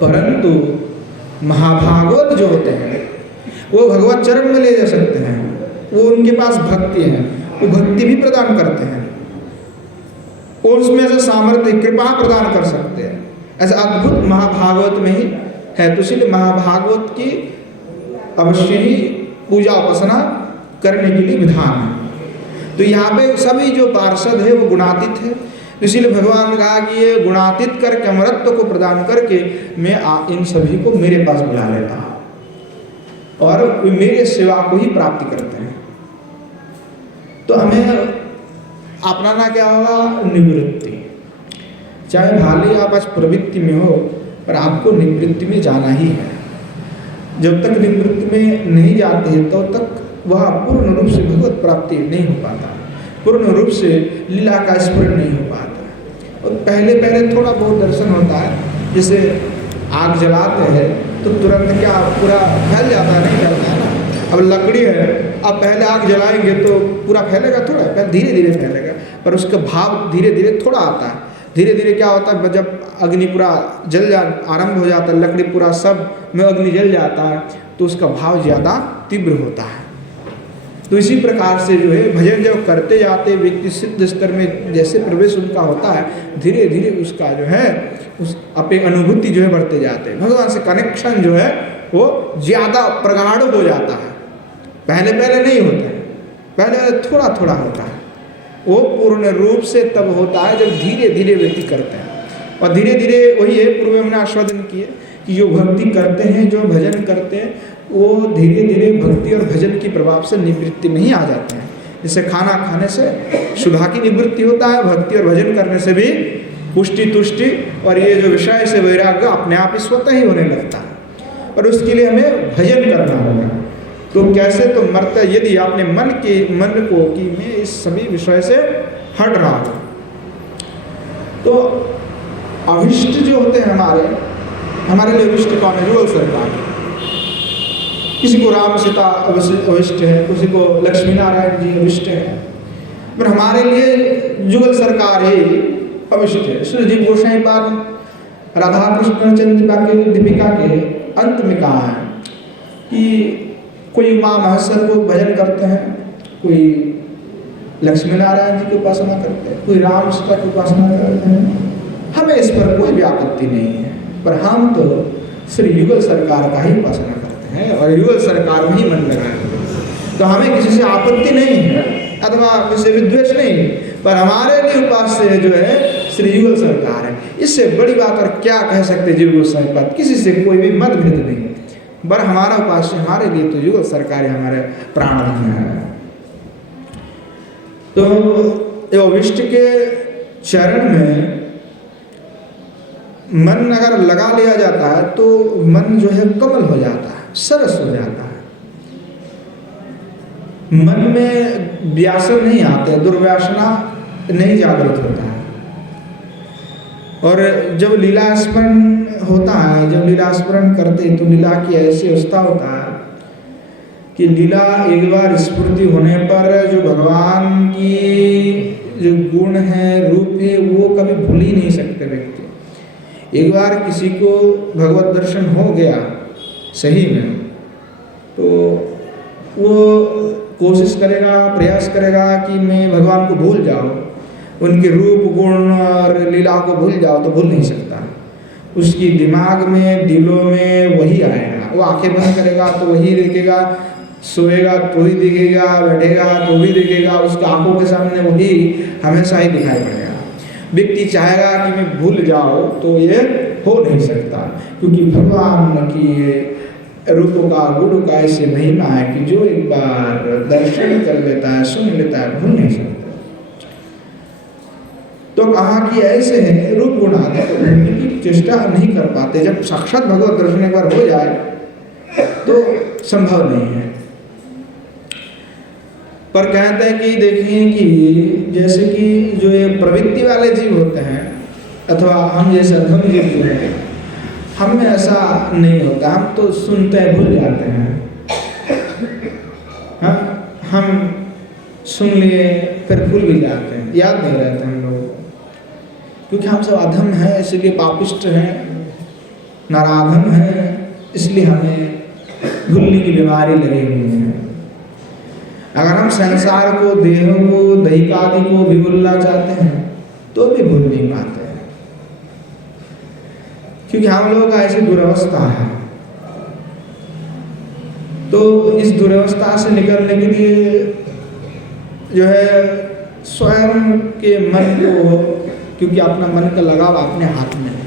परंतु महाभागवत जो होते हैं वो भगवत चरण में ले जा सकते हैं, वो उनके पास भक्ति है, वो भक्ति भी प्रदान करते हैं, और उसमें ऐसा सामर्थ्य कृपा प्रदान कर सकते हैं। ऐसा अद्भुत महाभागवत में ही है। तो इसलिए महाभागवत की अवश्य ही पूजा उपासना करने के लिए विधान है। तो यहाँ पे सभी जो पार्षद है वो गुणातीत है। तो इसीलिए भगवान ने कहा कि ये गुणातीत करके अमरत्व को प्रदान करके मैं इन सभी को मेरे पास बुला लेता हूँ, और वे मेरे सेवा को ही प्राप्ति करते हैं। तो हमें अपनाना क्या होगा? निवृत्ति। चाहे भले आप आज प्रवृत्ति में हो, पर आपको निवृत्ति में जाना ही है। जब तक निवृत्ति में नहीं जाते हैं तब तक वह पूर्ण रूप से भगवत प्राप्ति नहीं हो पाता, पूर्ण रूप से लीला का स्मरण नहीं हो पाता। और पहले पहले थोड़ा बहुत दर्शन होता है, जैसे आग जलाते हैं तो तुरंत क्या पूरा फैल जाता है? नहीं फैलता है ना। अब लकड़ी है, अब पहले आग जलाएंगे तो पूरा फैलेगा थोड़ा, पहले धीरे धीरे फैलेगा, पर उसका भाव धीरे धीरे थोड़ा आता है। धीरे धीरे क्या होता है, जब अग्नि पूरा जल जा आरंभ हो जाता है, लकड़ी पूरा सब में अग्नि जल जाता है, तो उसका भाव ज़्यादा तीव्र होता है। तो इसी प्रकार से जो है भजन जब करते जाते व्यक्ति सिद्ध स्तर में जैसे प्रवेश उनका होता है, धीरे धीरे उसका जो है उस अपनी अनुभूति जो है बढ़ते जाते हैं। भगवान से कनेक्शन जो है वो ज़्यादा प्रगाढ़ हो जाता है। पहले पहले नहीं होता है, पहले थोड़ा थोड़ा होता है। वो पूर्ण रूप से तब होता है जब धीरे धीरे व्यक्ति करते हैं। और धीरे धीरे वही है, पूर्व में हमने आस्वादन किए कि जो भक्ति करते हैं, जो भजन करते हैं, वो धीरे धीरे भक्ति और भजन के प्रभाव से निवृत्ति में ही आ जाते हैं। जैसे खाना खाने से शुद्धा की निवृत्ति होता है, भक्ति और भजन करने से भी पुष्टि तुष्टि और ये जो विषय से वैराग्य अपने आप ही स्वतः ही होने लगता है। और उसके लिए हमें भजन करना होगा। तो कैसे? तो मरते यदि आपने मन को कि मैं इस सभी विषय से हट रहा हूँ, तो अभिष्ट जो होते हैं हमारे लिए अभिष्ट कौन है? युगल सरकार। किसी को राम सीता अभिष्ट है, किसी को लक्ष्मी नारायण जी अभिष्ट है, पर हमारे लिए युगल सरकार ही अभिष्ट है। श्री जीव गोस्वामी पाद राधा कृष्ण चंद्रिका के दीपिका के अंत में कहा है कि कोई उमा महेश्वर को भजन करते हैं, कोई लक्ष्मी नारायण जी की उपासना करते हैं, कोई राम सीता की उपासना करते हैं। हमें इस पर कोई भी आपत्ति नहीं है, पर हम तो श्री युगल सरकार का ही उपासना करते हैं और युगल सरकार में ही मन लगाए। तो हमें किसी से आपत्ति नहीं है अथवा विषय विद्वेष नहीं, पर हमारे लिए उपास्य जो है श्री युगल सरकार है। इससे बड़ी बात और क्या कह सकते जीव गोस्वामी पाद, किसी से कोई भी मतभेद नहीं, पर हमारा उपास्य हमारे लिए तो युगल सरकार है, हमारे प्राण है। तो विष्ट के चरण में मन अगर लगा लिया जाता है तो मन जो है कमल हो जाता है, सरस हो जाता है। मन में व्यासन नहीं आते, दुर्व्यासना नहीं जागृत होता है। और जब लीला स्मरण होता है, जब लीला स्मरण करते तो लीला की ऐसी अवस्था होता है कि लीला एक बार स्फूर्ति होने पर जो भगवान की जो गुण है, रूप है, वो कभी भूल ही नहीं सकते व्यक्ति। एक बार किसी को भगवत दर्शन हो गया सही में, तो वो कोशिश करेगा, प्रयास करेगा कि मैं भगवान को भूल जाऊं, उनके रूप गुण और लीला को भूल जाओ, तो भूल नहीं सकता। उसकी दिमाग में, दिलों में वही आएगा। वो आंखें बंद करेगा तो वही देखेगा, सोएगा तो ही दिखेगा, बैठेगा तो भी दिखेगा, उसकी आंखों के सामने वही हमेशा ही दिखाई पड़ेगा। व्यक्ति चाहेगा कि मैं भूल जाओ तो ये हो नहीं सकता, क्योंकि भगवान की रूपों का, गुणों का ऐसी महिमा है कि जो एक बार दर्शन कर लेता है, सुन लेता है, भूल नहीं सकता। तो कहा कि ऐसे हैं रूप गुण आते तो भूलने की चेष्टा नहीं कर पाते। जब साक्षात भगवत दर्शन एक बार हो जाए तो संभव नहीं है। पर कहते हैं कि देखिए कि जैसे कि जो ये प्रवृत्ति वाले जीव होते हैं अथवा हम जैसे अधम जीव जो है, हम में ऐसा नहीं होता। हम तो सुनते हैं भूल जाते हैं। हाँ, हम सुन लिए फिर भूल भी जाते हैं, याद नहीं रहते हम लोगों को, क्योंकि हम सब अधम हैं, इसलिए पापिष्ट हैं, नराधम हैं, इसलिए हमें भूलने की बीमारी लगी हुई है। अगर हम संसार को, देह को, दैहिक आदि को भी भूलना चाहते हैं तो भी भूल नहीं पाते हैं, क्योंकि हम लोगों का ऐसी दुर्वस्था है। तो इस दुर्वस्था से निकलने के लिए जो है स्वयं के मन को, क्योंकि अपना मन का लगाव अपने हाथ में है,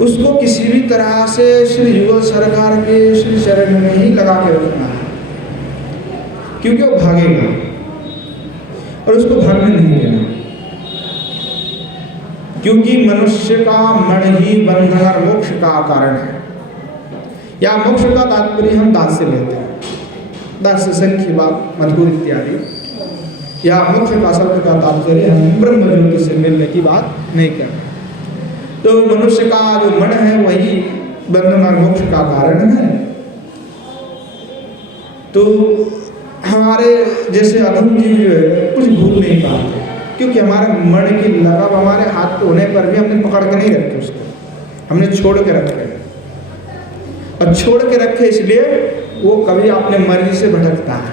उसको किसी भी तरह से श्री युगल सरकार के श्री चरण में ही लगा के रखना है, क्योंकि वो भागेगा और उसको भागने नहीं देना। क्योंकि मनुष्य का मन ही बंधन और मोक्ष का कारण है। या मोक्ष का तात्पर्य हम दास से लेते हैं, दास संख्य बात मधुर इत्यादि, या मोक्ष का शब्द का तात्पर्य हम ब्रह्म ज्योति से मिलने की बात नहीं करते। तो मनुष्य का जो मन है वही बंधन और मोक्ष का कारण है। तो हमारे जैसे अधम जीव जो है कुछ भूल नहीं पाते, क्योंकि हमारे मन की लगाव हमारे हाथ पे होने पर भी हमने पकड़ के नहीं रखे, उसको हमने छोड़ के रखे। और छोड़ के रखे इसलिए वो कभी अपने मर्जी से भटकता है,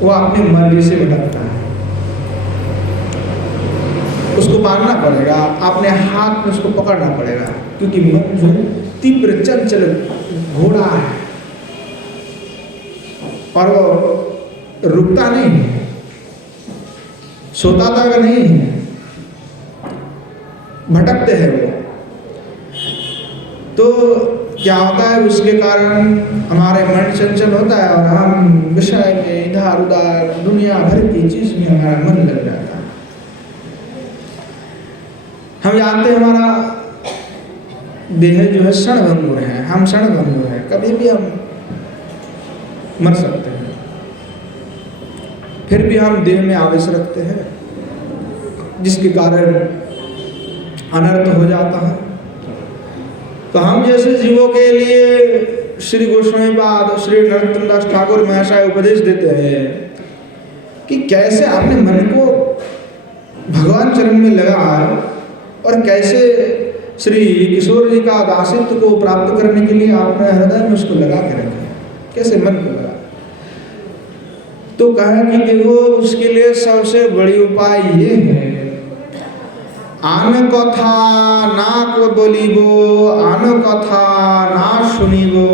वो अपनी मर्जी से भटकता है। उसको मारना पड़ेगा, अपने हाथ में उसको पकड़ना पड़ेगा, क्योंकि मन जो तीव्र चंचल घोड़ा है और वो रुकता नहीं है, सोता तक नहीं है, भटकते हैं वो। तो क्या होता है, उसके कारण हमारे मन चंचल होता है और हम विषय में इधर उधर दुनिया भर की चीज में हमारा मन लग जाता है। हम जानते हैं हमारा देह जो है क्षणभंगुर है, हम क्षणभंगुर है, कभी भी हम मर सकते हैं, फिर भी हम देह में आवेश रखते हैं, जिसके कारण अनर्थ हो जाता है। तो हम जैसे जीवों के लिए श्री गोस्वामी पाद, श्री नरोत्तम दास ठाकुर महाशय उपदेश देते हैं कि कैसे अपने मन को भगवान चरण में लगाए और कैसे श्री किशोर जी का दासित्व को प्राप्त करने के लिए अपने हृदय में उसको लगा के रखें, कैसे मन को लगा। तो कहा कि देखो उसके लिए सबसे बड़ी उपाय ये है, आन कथा ना को बोलिबो, आन कथा ना सुनिबो,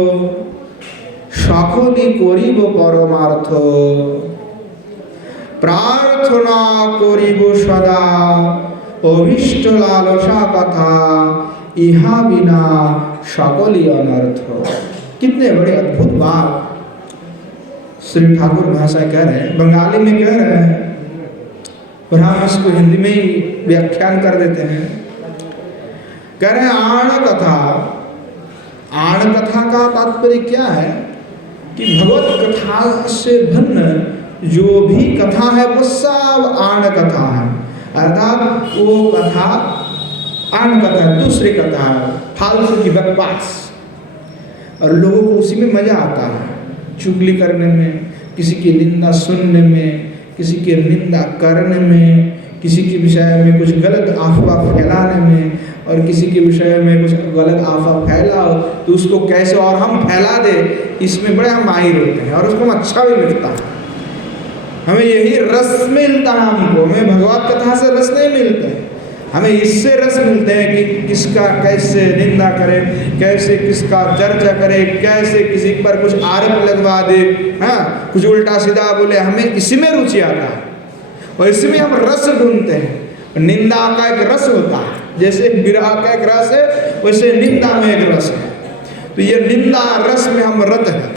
সকলই করিব পরমার্থ, প্রার্থনা করিব সদা অভীষ্ট लालसा कथा, इहा बिना सकली अनर्थ। कितने बड़े अद्भुत बात श्री ठाकुर भाषा कह रहे हैं, बंगाली में कह रहे हैं और हम इसको हिंदी में ही व्याख्यान कर देते हैं। कह रहे हैं आण कथा। आण कथा का तात्पर्य क्या है कि भगवत कथा से भिन्न जो भी कथा है वो सब आण कथा है, अर्थात वो कथा आण कथा, दूसरी कथा है, फालतू की बकवास, और लोगों को उसी में मजा आता है, चुगली करने में, किसी की निंदा सुनने में, किसी की निंदा करने में, किसी के विषय में कुछ गलत अफवाह फैलाने में, और किसी के विषय में कुछ गलत अफवाह फैलाओ तो उसको कैसे और हम फैला दे, इसमें बड़े हम माहिर होते हैं और उसको अच्छा भी लगता है। हमें यही रस मिलता है, हमको हमें भगवत कथा से रस नहीं मिलता है, हमें इससे रस मिलते हैं कि किसका कैसे निंदा करे, कैसे किसका चर्चा करे, कैसे किसी पर कुछ आरोप लगवा दे, हाँ कुछ उल्टा सीधा बोले, हमें इसी में रुचि आता है और इसी में हम रस ढूंढते हैं। निंदा का एक रस होता है, जैसे विरह का एक रस है वैसे निंदा में एक रस है। तो ये निंदा रस में हम रत हैं,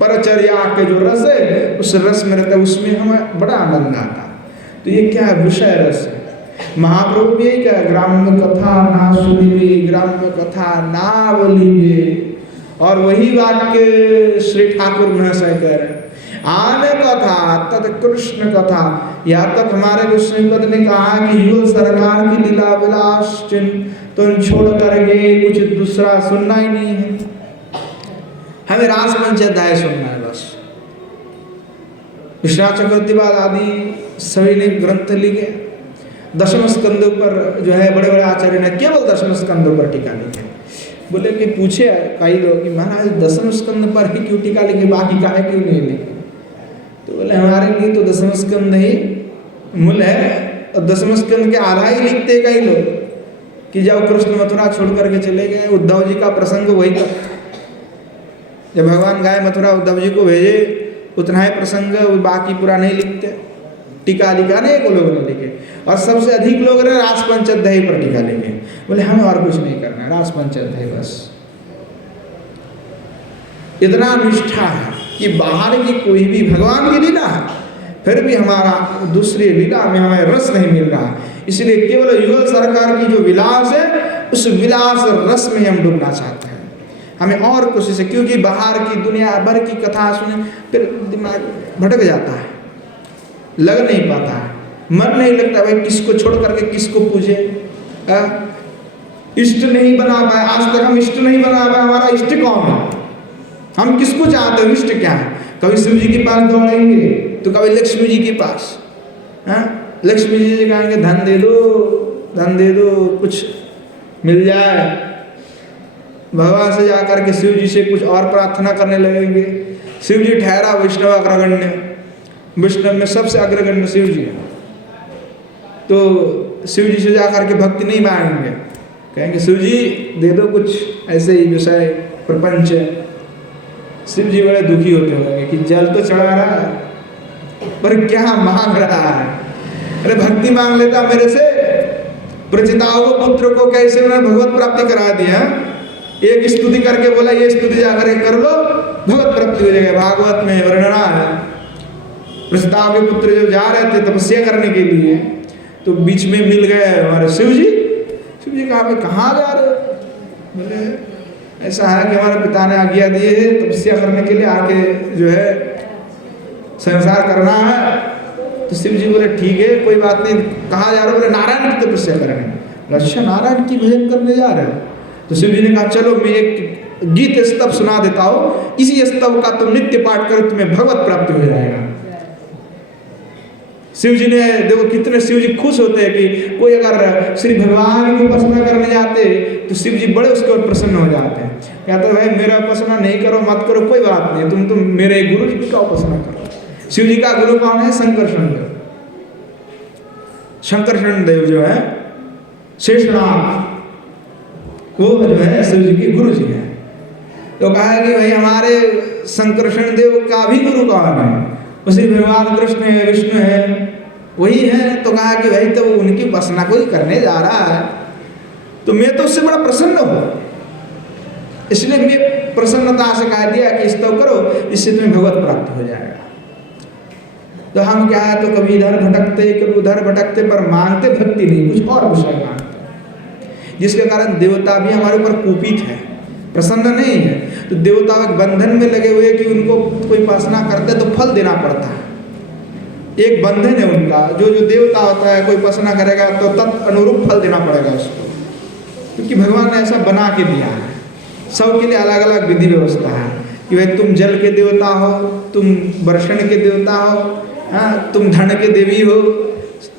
परचर्या के जो रस है उस रस में रहता है, उसमें हमें बड़ा आनंद आता है। तो ये क्या है? विषय रस है। महाप्रभु भी यही क्या, ग्राम्य कथा ना सुनिबे, ग्राम्य कथा ना बोलिबे, और वही वाक्य श्री ठाकुर महाशय कह रहे हैं, आन कथा तत् कृष्ण कथा। यहाँ तक हमारे गोस्वामीपद ने कहा कि युगल सरकार की लीला विलास चिंतन छोड़ करके कुछ दूसरा सुनना ही नहीं है, हमें रासमंच अध्याय सुनना है बस। विश्वनाथ चक्रवर्तीवाद आदि सभी ने ग्रंथ लिखे, दशम स्कंद पर जो है बड़े बड़े आचार्य ने केवल दशम स्कंद पर टीका लिखी। बोले कि पूछे कई लोग कि महाराज दशम स्कंद पर ही क्यों टीका लिखे, बाकी काहे क्यों नहीं लिखे? तो बोले हमारे लिए तो दशम स्कंद ही मूल है, और दशम स्कंद के आधा ही लिखते कई लोग कि जब कृष्ण मथुरा छोड़ करके चले गए, उद्धव जी का प्रसंग वही तक, जब भगवान गए मथुरा उद्धव जी को भेजे उतना ही प्रसंग, बाकी पूरा नहीं लिखते। टीका लिखा नहीं को लोगों ने लिखे, और सबसे अधिक लोग ने रासपंच अध्याय पर टीका लिखे। बोले हमें और कुछ नहीं करना, रासपंच अध्याय बस। इतना निष्ठा है कि बाहर की कोई भी भगवान की लीला है, फिर भी हमारा दूसरी लीला में हमें रस नहीं मिल रहा, इसलिए केवल युगल सरकार की जो विलास है उस विलास रस में हम डूबना चाहते हैं। हमें और कुछ से, क्योंकि बाहर की दुनिया भर की कथा सुने फिर दिमाग भटक जाता है, लग नहीं पाता है, मन नहीं लगता भाई किसको छोड़ करके किसको पूजे। इष्ट नहीं बना पाए, आज तक हम इष्ट नहीं बना पाए, हमारा इष्ट कौन है, हम किसको चाहते हैं, इष्ट क्या है? कभी शिव जी के पास दौड़ेंगे तो कभी लक्ष्मी जी के पास, लक्ष्मी जी कहेंगे धन दे दो, धन दे दो, कुछ मिल जाए। भगवान से जाकर के शिव जी से कुछ और प्रार्थना करने लगेंगे। शिव जी ठहरा वैष्णव अग्रगण्य, वैष्णव में सबसे अग्रगण्य शिव जी है, तो शिव जी से जाकर के भक्ति नहीं मांगेंगे, कहेंगे शिव जी दे दो कुछ ऐसे ही विषय प्रपंच। शिव जी बड़े दुखी होते होंगे कि जल तो चढ़ा रहा है पर क्या मांग रहा है, अरे भक्ति मांग लेता मेरे से। प्रचिताओं पुत्र को कैसे उन्होंने भगवत प्राप्ति करा दिया, एक स्तुति करके बोला ये स्तुति जाकर कर लो भगवत प्राप्ति हो जाएगी। भागवत में वर्णना है, प्रचिताओं के पुत्र जो जा रहे थे तपस्या करने के लिए, तो बीच में मिल गए हमारे शिव जी। शिव जी कहा भाई कहाँ जा रहे हो? बोले ऐसा है कि हमारे पिता ने आज्ञा दी है तपस्या करने के लिए, आके जो है संसार करना है। तो शिव जी बोले ठीक है कोई बात नहीं, कहाँ जा रहे हो? बोले नारायण की तपस्या करने। अच्छा नारायण की भजन करने जा रहे हो? तो शिव जी ने कहा चलो मैं एक गीत स्तव सुना देता हूँ, इसी स्तव का तुम नित्य पाठ करो, तुम्हें भगवत प्राप्ति हो जाएगा। शिव जी ने देखो कितने शिव जी खुश होते हैं कि कोई अगर श्री भगवान की उपासना करने जाते तो शिव जी बड़े उसके ऊपर प्रसन्न हो जाते हैं। कहते भाई मेरा उपासना नहीं करो मत करो कोई बात नहीं, तुम मेरे गुरु जी का उपासना करो। शिव जी का गुरु कौन है? शंकरषण देव। शंकरषण देव जो है शेषनाग, वो जो है शिव जी के गुरु जी हैं। तो कहा कि भाई हमारे संकर्षण देव का भी गुरु कौन है? उसी भगवान कृष्ण है, विष्णु है, वही है। तो कहा कि भाई तो उनकी उपासना कोई करने जा रहा है तो मैं तो उससे बड़ा प्रसन्न हूँ, इसलिए मैं प्रसन्नता से कह दिया कि स्तव करो, इससे तुम्हें भगवत प्राप्त हो जाएगा। तो हम क्या है, तो कभी इधर भटकते कभी उधर भटकते, पर मांगते भक्ति नहीं, कुछ और विषय मांगते, जिसके कारण देवता भी हमारे ऊपर कुपित है, प्रसन्न नहीं है। तो देवता एक बंधन में लगे हुए कि उनको कोई उपासना करते तो फल देना पड़ता है, एक बंधन है उनका। जो देवता होता है कोई उपासना करेगा तो तत् अनुरूप फल देना पड़ेगा उसको, क्योंकि भगवान ने ऐसा बना के दिया है। सबके लिए अलग अलग विधि व्यवस्था है कि भाई तुम जल के देवता हो, तुम वर्षण के देवता हो, हाँ, तुम धन के देवी हो,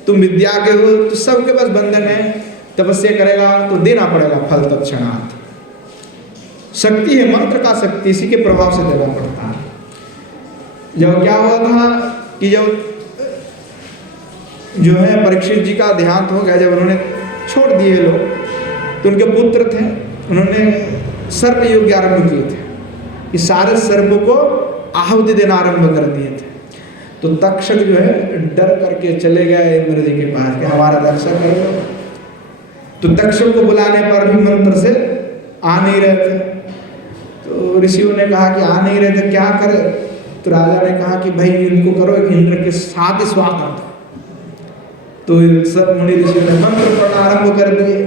तुम विद्या के हो, तो सबके पास बंधन है। तपस्या करेगा तो देना पड़ेगा फल तत्क्षणात्। शक्ति है, मंत्र का शक्ति, इसी के प्रभाव से देना पड़ता है। जब क्या हुआ था कि जब जो है परीक्षित जी का देहांत हो गया, जब उन्होंने छोड़ दिए लोग, तो उनके पुत्र थे, उन्होंने सर्प यज्ञ आरंभ किए थे कि सारे सर्प को आहुति देना आरंभ कर दिए थे। तो तक्षक जो है डर करके चले गए इंद्र जी के पास कि हमारा रक्षा करो। तो तक्षक को बुलाने पर भी मंत्र से आ नहीं रहे थे। तो ऋषियों ने कहा कि आ नहीं रहे थे, क्या करे? तो राजा ने कहा कि भाई इनको करो इंद्र के साथ स्वागत। तो सब मुनि ऋषियों ने मंत्र पढ़ना आरंभ कर दिए।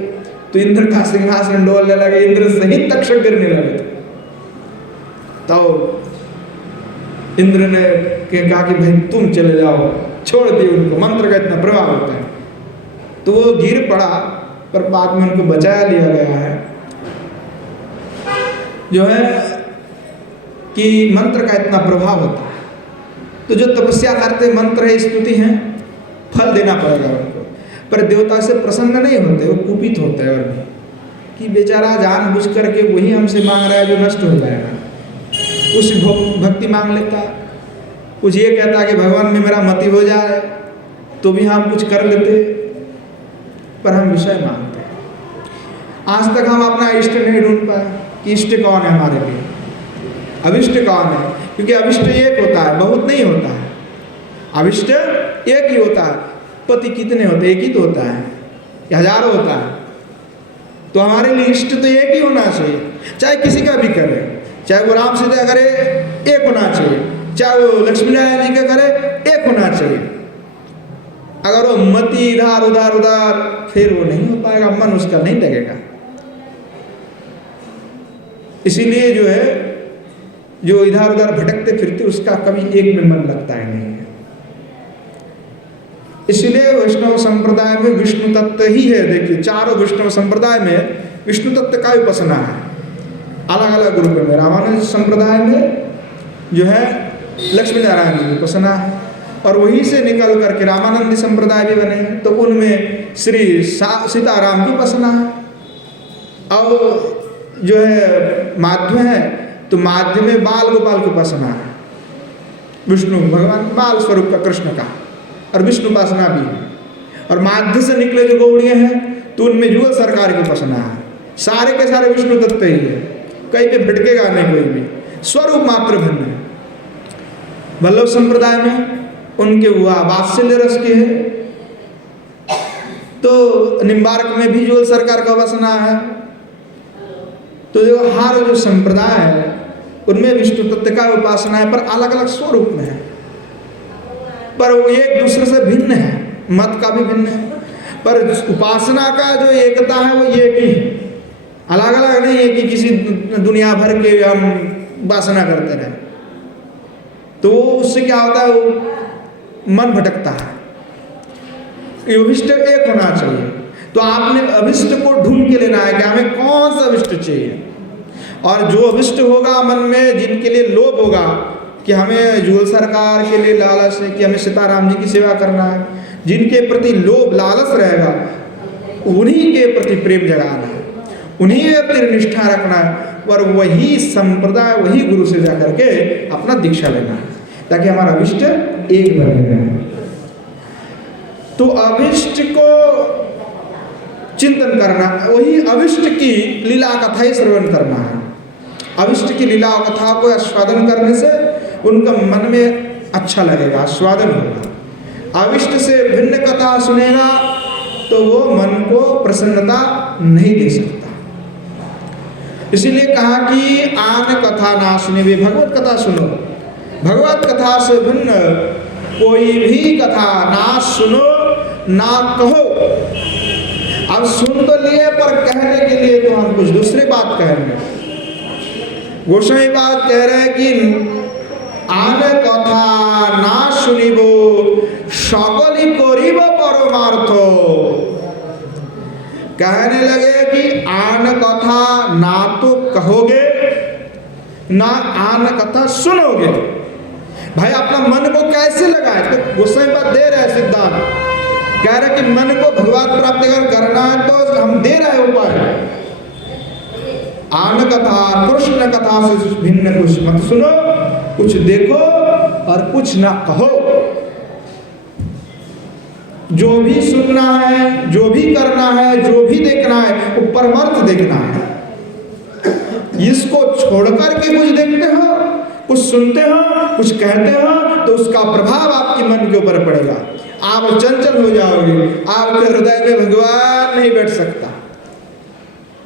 तो इंद्र का सिंहासन डोलने लगे, इंद्र सहित तक्षक गिरने लगे थे। तो इंद्र ने कहा कि भाई तुम चले जाओ, छोड़ दिए उनको, मंत्र का इतना प्रभाव होता है। तो वो गिर पड़ा, पर बाद में उनको बचाया लिया गया है। जो है कि मंत्र का इतना प्रभाव होता है, तो जो तपस्या करते मंत्र है, स्तुति है, फल देना पड़ेगा उनको। पर देवता से प्रसन्न नहीं होते, वो कुपित होते हैं और भी कि बेचारा जानबूझ करके वही हमसे मांग रहा है जो नष्ट हो जाएगा। कुछ भक्ति मांग लेता, कुछ ये कहता कि भगवान में मेरा मति हो जाए तो भी हम कुछ कर लेते, पर हम विषय मांगते हैं। आज तक हम अपना इष्ट नहीं ढूंढ पाए कि इष्ट कौन है हमारे लिए, अभिष्ट कौन है। क्योंकि अभिष्ट एक होता है, बहुत नहीं होता है। अभिष्ट एक ही होता है। पति कितने होते हैं? एक ही तो होता है, हजारों होता है। तो हमारे लिए इष्ट तो एक ही होना चाहिए, चाहे किसी का भी करे, चाहे वो राम सीता करे एक होना चाहिए, चाहे वो लक्ष्मी नारायण जी का करे एक होना चाहिए। अगर वो मति इधर उधर उधर, फिर वो नहीं हो पाएगा, मन उसका नहीं लगेगा। इसीलिए जो है, जो इधर उधर भटकते फिरते उसका कभी एक में मन लगता है नहीं है। इसलिए वैष्णव संप्रदाय में विष्णु तत्व ही है। देखिए, चारों वैष्णव संप्रदाय में विष्णु तत्व का उपासना है, अलग अलग ग्रुप में। रामानुज संप्रदाय में जो है लक्ष्मी नारायण जी की उपासना है, और वहीं से निकल करके रामानंदी संप्रदाय भी बने हैं, तो उनमें श्री सीताराम की उपासना है। और जो है माध्य है, तो माध्य में बाल गोपाल की उपासना है, विष्णु भगवान बाल स्वरूप का, कृष्ण का, और विष्णु उपासना भी है। और माध्य से निकले जो गौड़िये हैं, तो उनमें युगल सरकार की उपासना है। सारे के सारे विष्णु तत्व ही है, कहीं पे भटकेगा नहीं कोई भी, स्वरूप मात्र भिन्न है। वल्लभ संप्रदाय में उनके वात्सल्य रस के है, तो निम्बार्क में भी युगल सरकार का उपासना है। तो जो हर जो संप्रदाय है उनमें विष्णु तत्व का उपासना है, पर अलग अलग स्वरूप में है, पर वो एक दूसरे से भिन्न है, मत का भी भिन्न है, पर उपासना का जो एकता है वो एक ही है, अलग अलग नहीं है कि किसी दुनिया भर के हम उपासना करते रहे। तो उससे क्या होता है, वो मन भटकता है। अभिष्ट एक होना चाहिए। तो आपने अभिष्ट को ढूंढ के लेना है कि हमें कौन सा अभिष्ट चाहिए, और जो अभिष्ट होगा मन में, जिनके लिए लोभ होगा कि हमें युगल सरकार के लिए लालच है, कि हमें सीताराम जी की सेवा करना है, जिनके प्रति लोभ लालच रहेगा, उन्हीं के प्रति प्रेम जगाना है, उन्हीं के प्रति निष्ठा रखना है, और वही संप्रदाय, वही गुरु से जाकर के अपना दीक्षा लेना है, ताकि हमारा अभिष्ट एक बने रहे। तो अभिष्ट को चिंतन करना, वही अभिष्ट की लीला कथा ही श्रवण करना है। अविष्ट की लीला कथा को आस्वादन करने से उनका मन में अच्छा लगेगा, आस्वादन होगा। अविष्ट से भिन्न कथा सुनेगा तो वो मन को प्रसन्नता नहीं दे सकता। इसीलिए कहा कि आन कथा ना सुने, वे भगवत कथा सुनो। भगवत कथा से भिन्न कोई भी कथा ना सुनो ना कहो। अब सुन तो लिए पर कहने के लिए तो हम कुछ दूसरी बात कह रहे हैं। गोसाई बात कह रहे हैं कि आन कथा ना सुनिबो सकली करिब परमार्थ। कहने लगे कि आन कथा ना तो कहोगे ना आन कथा सुनोगे। भाई अपना मन को कैसे लगाए? तो गोसाई बात दे रहे सिद्धांत, कह रहे कि मन को भगवत प्राप्ति अगर करना है तो हम दे रहे उपाय। आन कथा कृष्ण कथा से भिन्न कुछ मत सुनो, कुछ देखो और कुछ ना कहो। जो भी सुनना है, जो भी करना है, जो भी देखना है वो परमार्थ देखना है। इसको छोड़कर के कुछ देखते हो, कुछ सुनते हो, कुछ कहते हो तो उसका प्रभाव आपके मन के ऊपर पड़ेगा। आप चंचल हो जाओगे, आपके हृदय में भगवान नहीं बैठ सकता।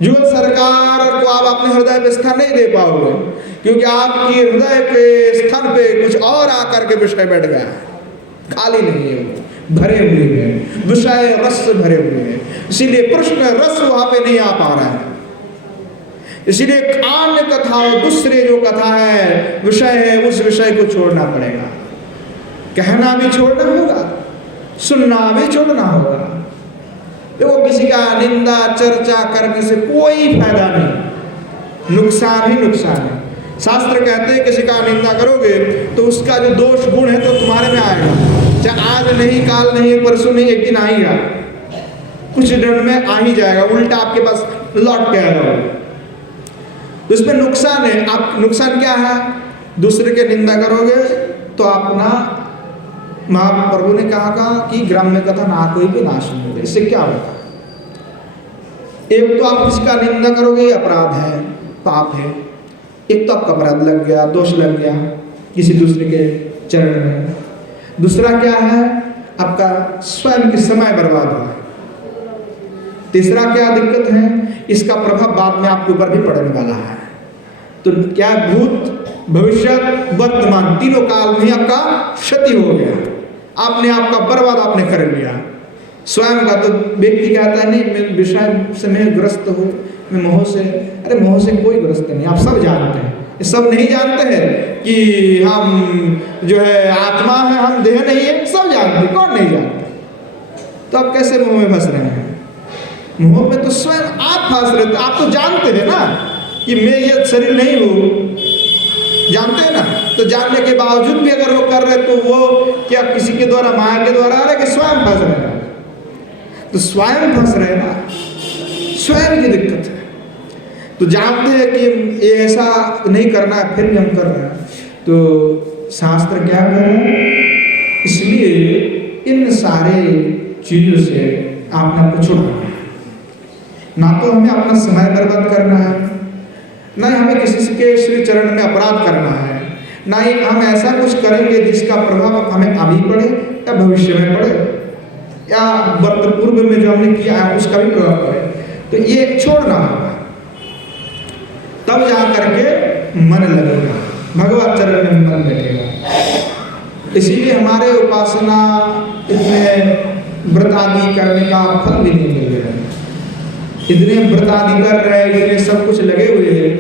युगल सरकार को आप अपने हृदय पे स्थान नहीं दे पाओगे, क्योंकि आपकी हृदय के स्थान पे कुछ और आकर के विषय बैठ गया है। खाली नहीं है, वो भरे हुए हैं, विषय रस भरे हुए हैं। इसीलिए कृष्ण रस वहां पे नहीं आ पा रहा है। इसीलिए अन्य कथा, दूसरे जो कथा है, विषय है, उस विषय को छोड़ना पड़ेगा। कहना भी छोड़ना होगा, सुनना भी छोड़ना होगा। देखो किसी का निंदा चर्चा करने से कोई फायदा नहीं, नुकसान ही नुकसान है। शास्त्र कहते हैं किसी का निंदा करोगे तो उसका जो दोष गुण है तो तुम्हारे में आएगा। चाहे आज नहीं, काल नहीं, परसों नहीं, एक दिन आएगा, कुछ दिन में आ ही जाएगा, उल्टा आपके पास लौट के आएगा। तो इसमें नुकसान है। आप नुकसान क्या है? दूसरे के निंदा करोगे तो अपना, महाप्रभु ने कहा कि ग्राम्य कथा ना कोई भी ना सुनोगे। इससे क्या होगा? एक तो आप किसी का निंदा करोगे, अपराध है, पाप है। एक तो आपका अपराध लग गया, दोष लग गया किसी दूसरे के चरण में। दूसरा क्या है? आपका स्वयं की समय बर्बाद हुआ। तीसरा क्या दिक्कत है? इसका प्रभाव बाद में आपके ऊपर भी पड़ने वाला है। तो क्या भूत, भविष्य, वर्तमान तीनों काल में ही आपका क्षति हो गया। आपने आपका बर्बाद आपने कर लिया स्वयं का। तो व्यक्ति कहता है नहीं, मैं विषय से मैं ग्रस्त हूँ, मैं मोह से। अरे मोह से कोई ग्रस्त नहीं, आप सब जानते हैं। ये सब नहीं जानते हैं कि हम जो है आत्मा है, हम देह नहीं है, सब जानते। कौन नहीं जानते? तो आप कैसे मोह में फंस रहे हैं? मोह में तो स्वयं आप फंस रहे थे। आप तो जानते हैं ना कि मैं ये शरीर नहीं हूँ, जानते हैं ना। तो जानने के बावजूद भी अगर वो कर रहे तो वो क्या किसी के द्वारा, माया के द्वारा आ रहा है कि स्वयं फंस रहे हैं? तो स्वयं फंस रहे ना, स्वयं की दिक्कत है। तो जानते हैं कि ये ऐसा नहीं करना है, फिर भी हम कर रहे हैं। तो शास्त्र क्या कर रहे हैं? इसलिए इन सारे चीजों से आपने आपको छुड़ाना है। ना तो हमें अपना समय बर्बाद करना है, ना ही हमें किसी के श्री चरण में अपराध करना है, ना ही हम ऐसा कुछ करेंगे जिसका प्रभाव हमें अभी पड़े या भविष्य में पड़े या पूर्व में जो हमने किया है उसका भी प्रभाव पड़े। तो ये छोड़ना होगा, तब जा करके मन लगेगा, भगवत चरण में मन बैठेगा। इसीलिए हमारे उपासना इतने व्रत आदि करने का फल भी नहीं मिल रहा है। इतने व्रत आदि कर रहे हैं, इतने सब कुछ लगे हुए हैं,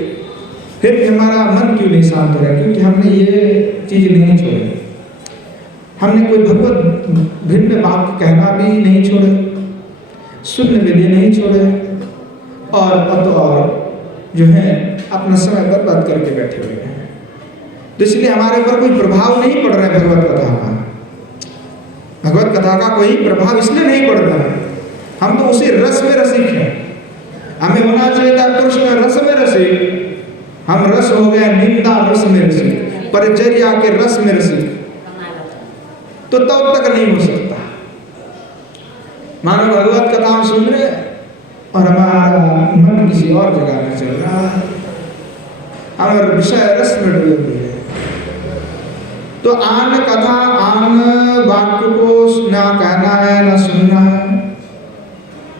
फिर भी हमारा मन क्यों नहीं शांत हो रहा है? क्योंकि हमने ये चीज नहीं छोड़ी। हमने कोई भगवत भिन्न बात कहना भी नहीं छोड़े, सुनने भी नहीं छोड़े, और जो है अपना समय बर्बाद करके बैठे हुए हैं। तो इसलिए हमारे ऊपर कोई प्रभाव नहीं पड़ रहा है भगवत कथा का। भगवत कथा का कोई प्रभाव इसलिए नहीं पड़ रहा है, हम तो उसी रस में रसिक हैं। हमें होना चाहिए था कृष्ण रस में रसिक, हम रस हो गए निंदा रस में रसिक, परिचर्या के रस में रसिक। तो तब तक नहीं हो सकता। मानो भगवत कथा हम सुन रहे और हमारा मन किसी और जगह में चल रहा है, अमर विषय रस में डूबे हुए हैं। तो आन कथा आन वाक्य को ना कहना है ना सुनना है,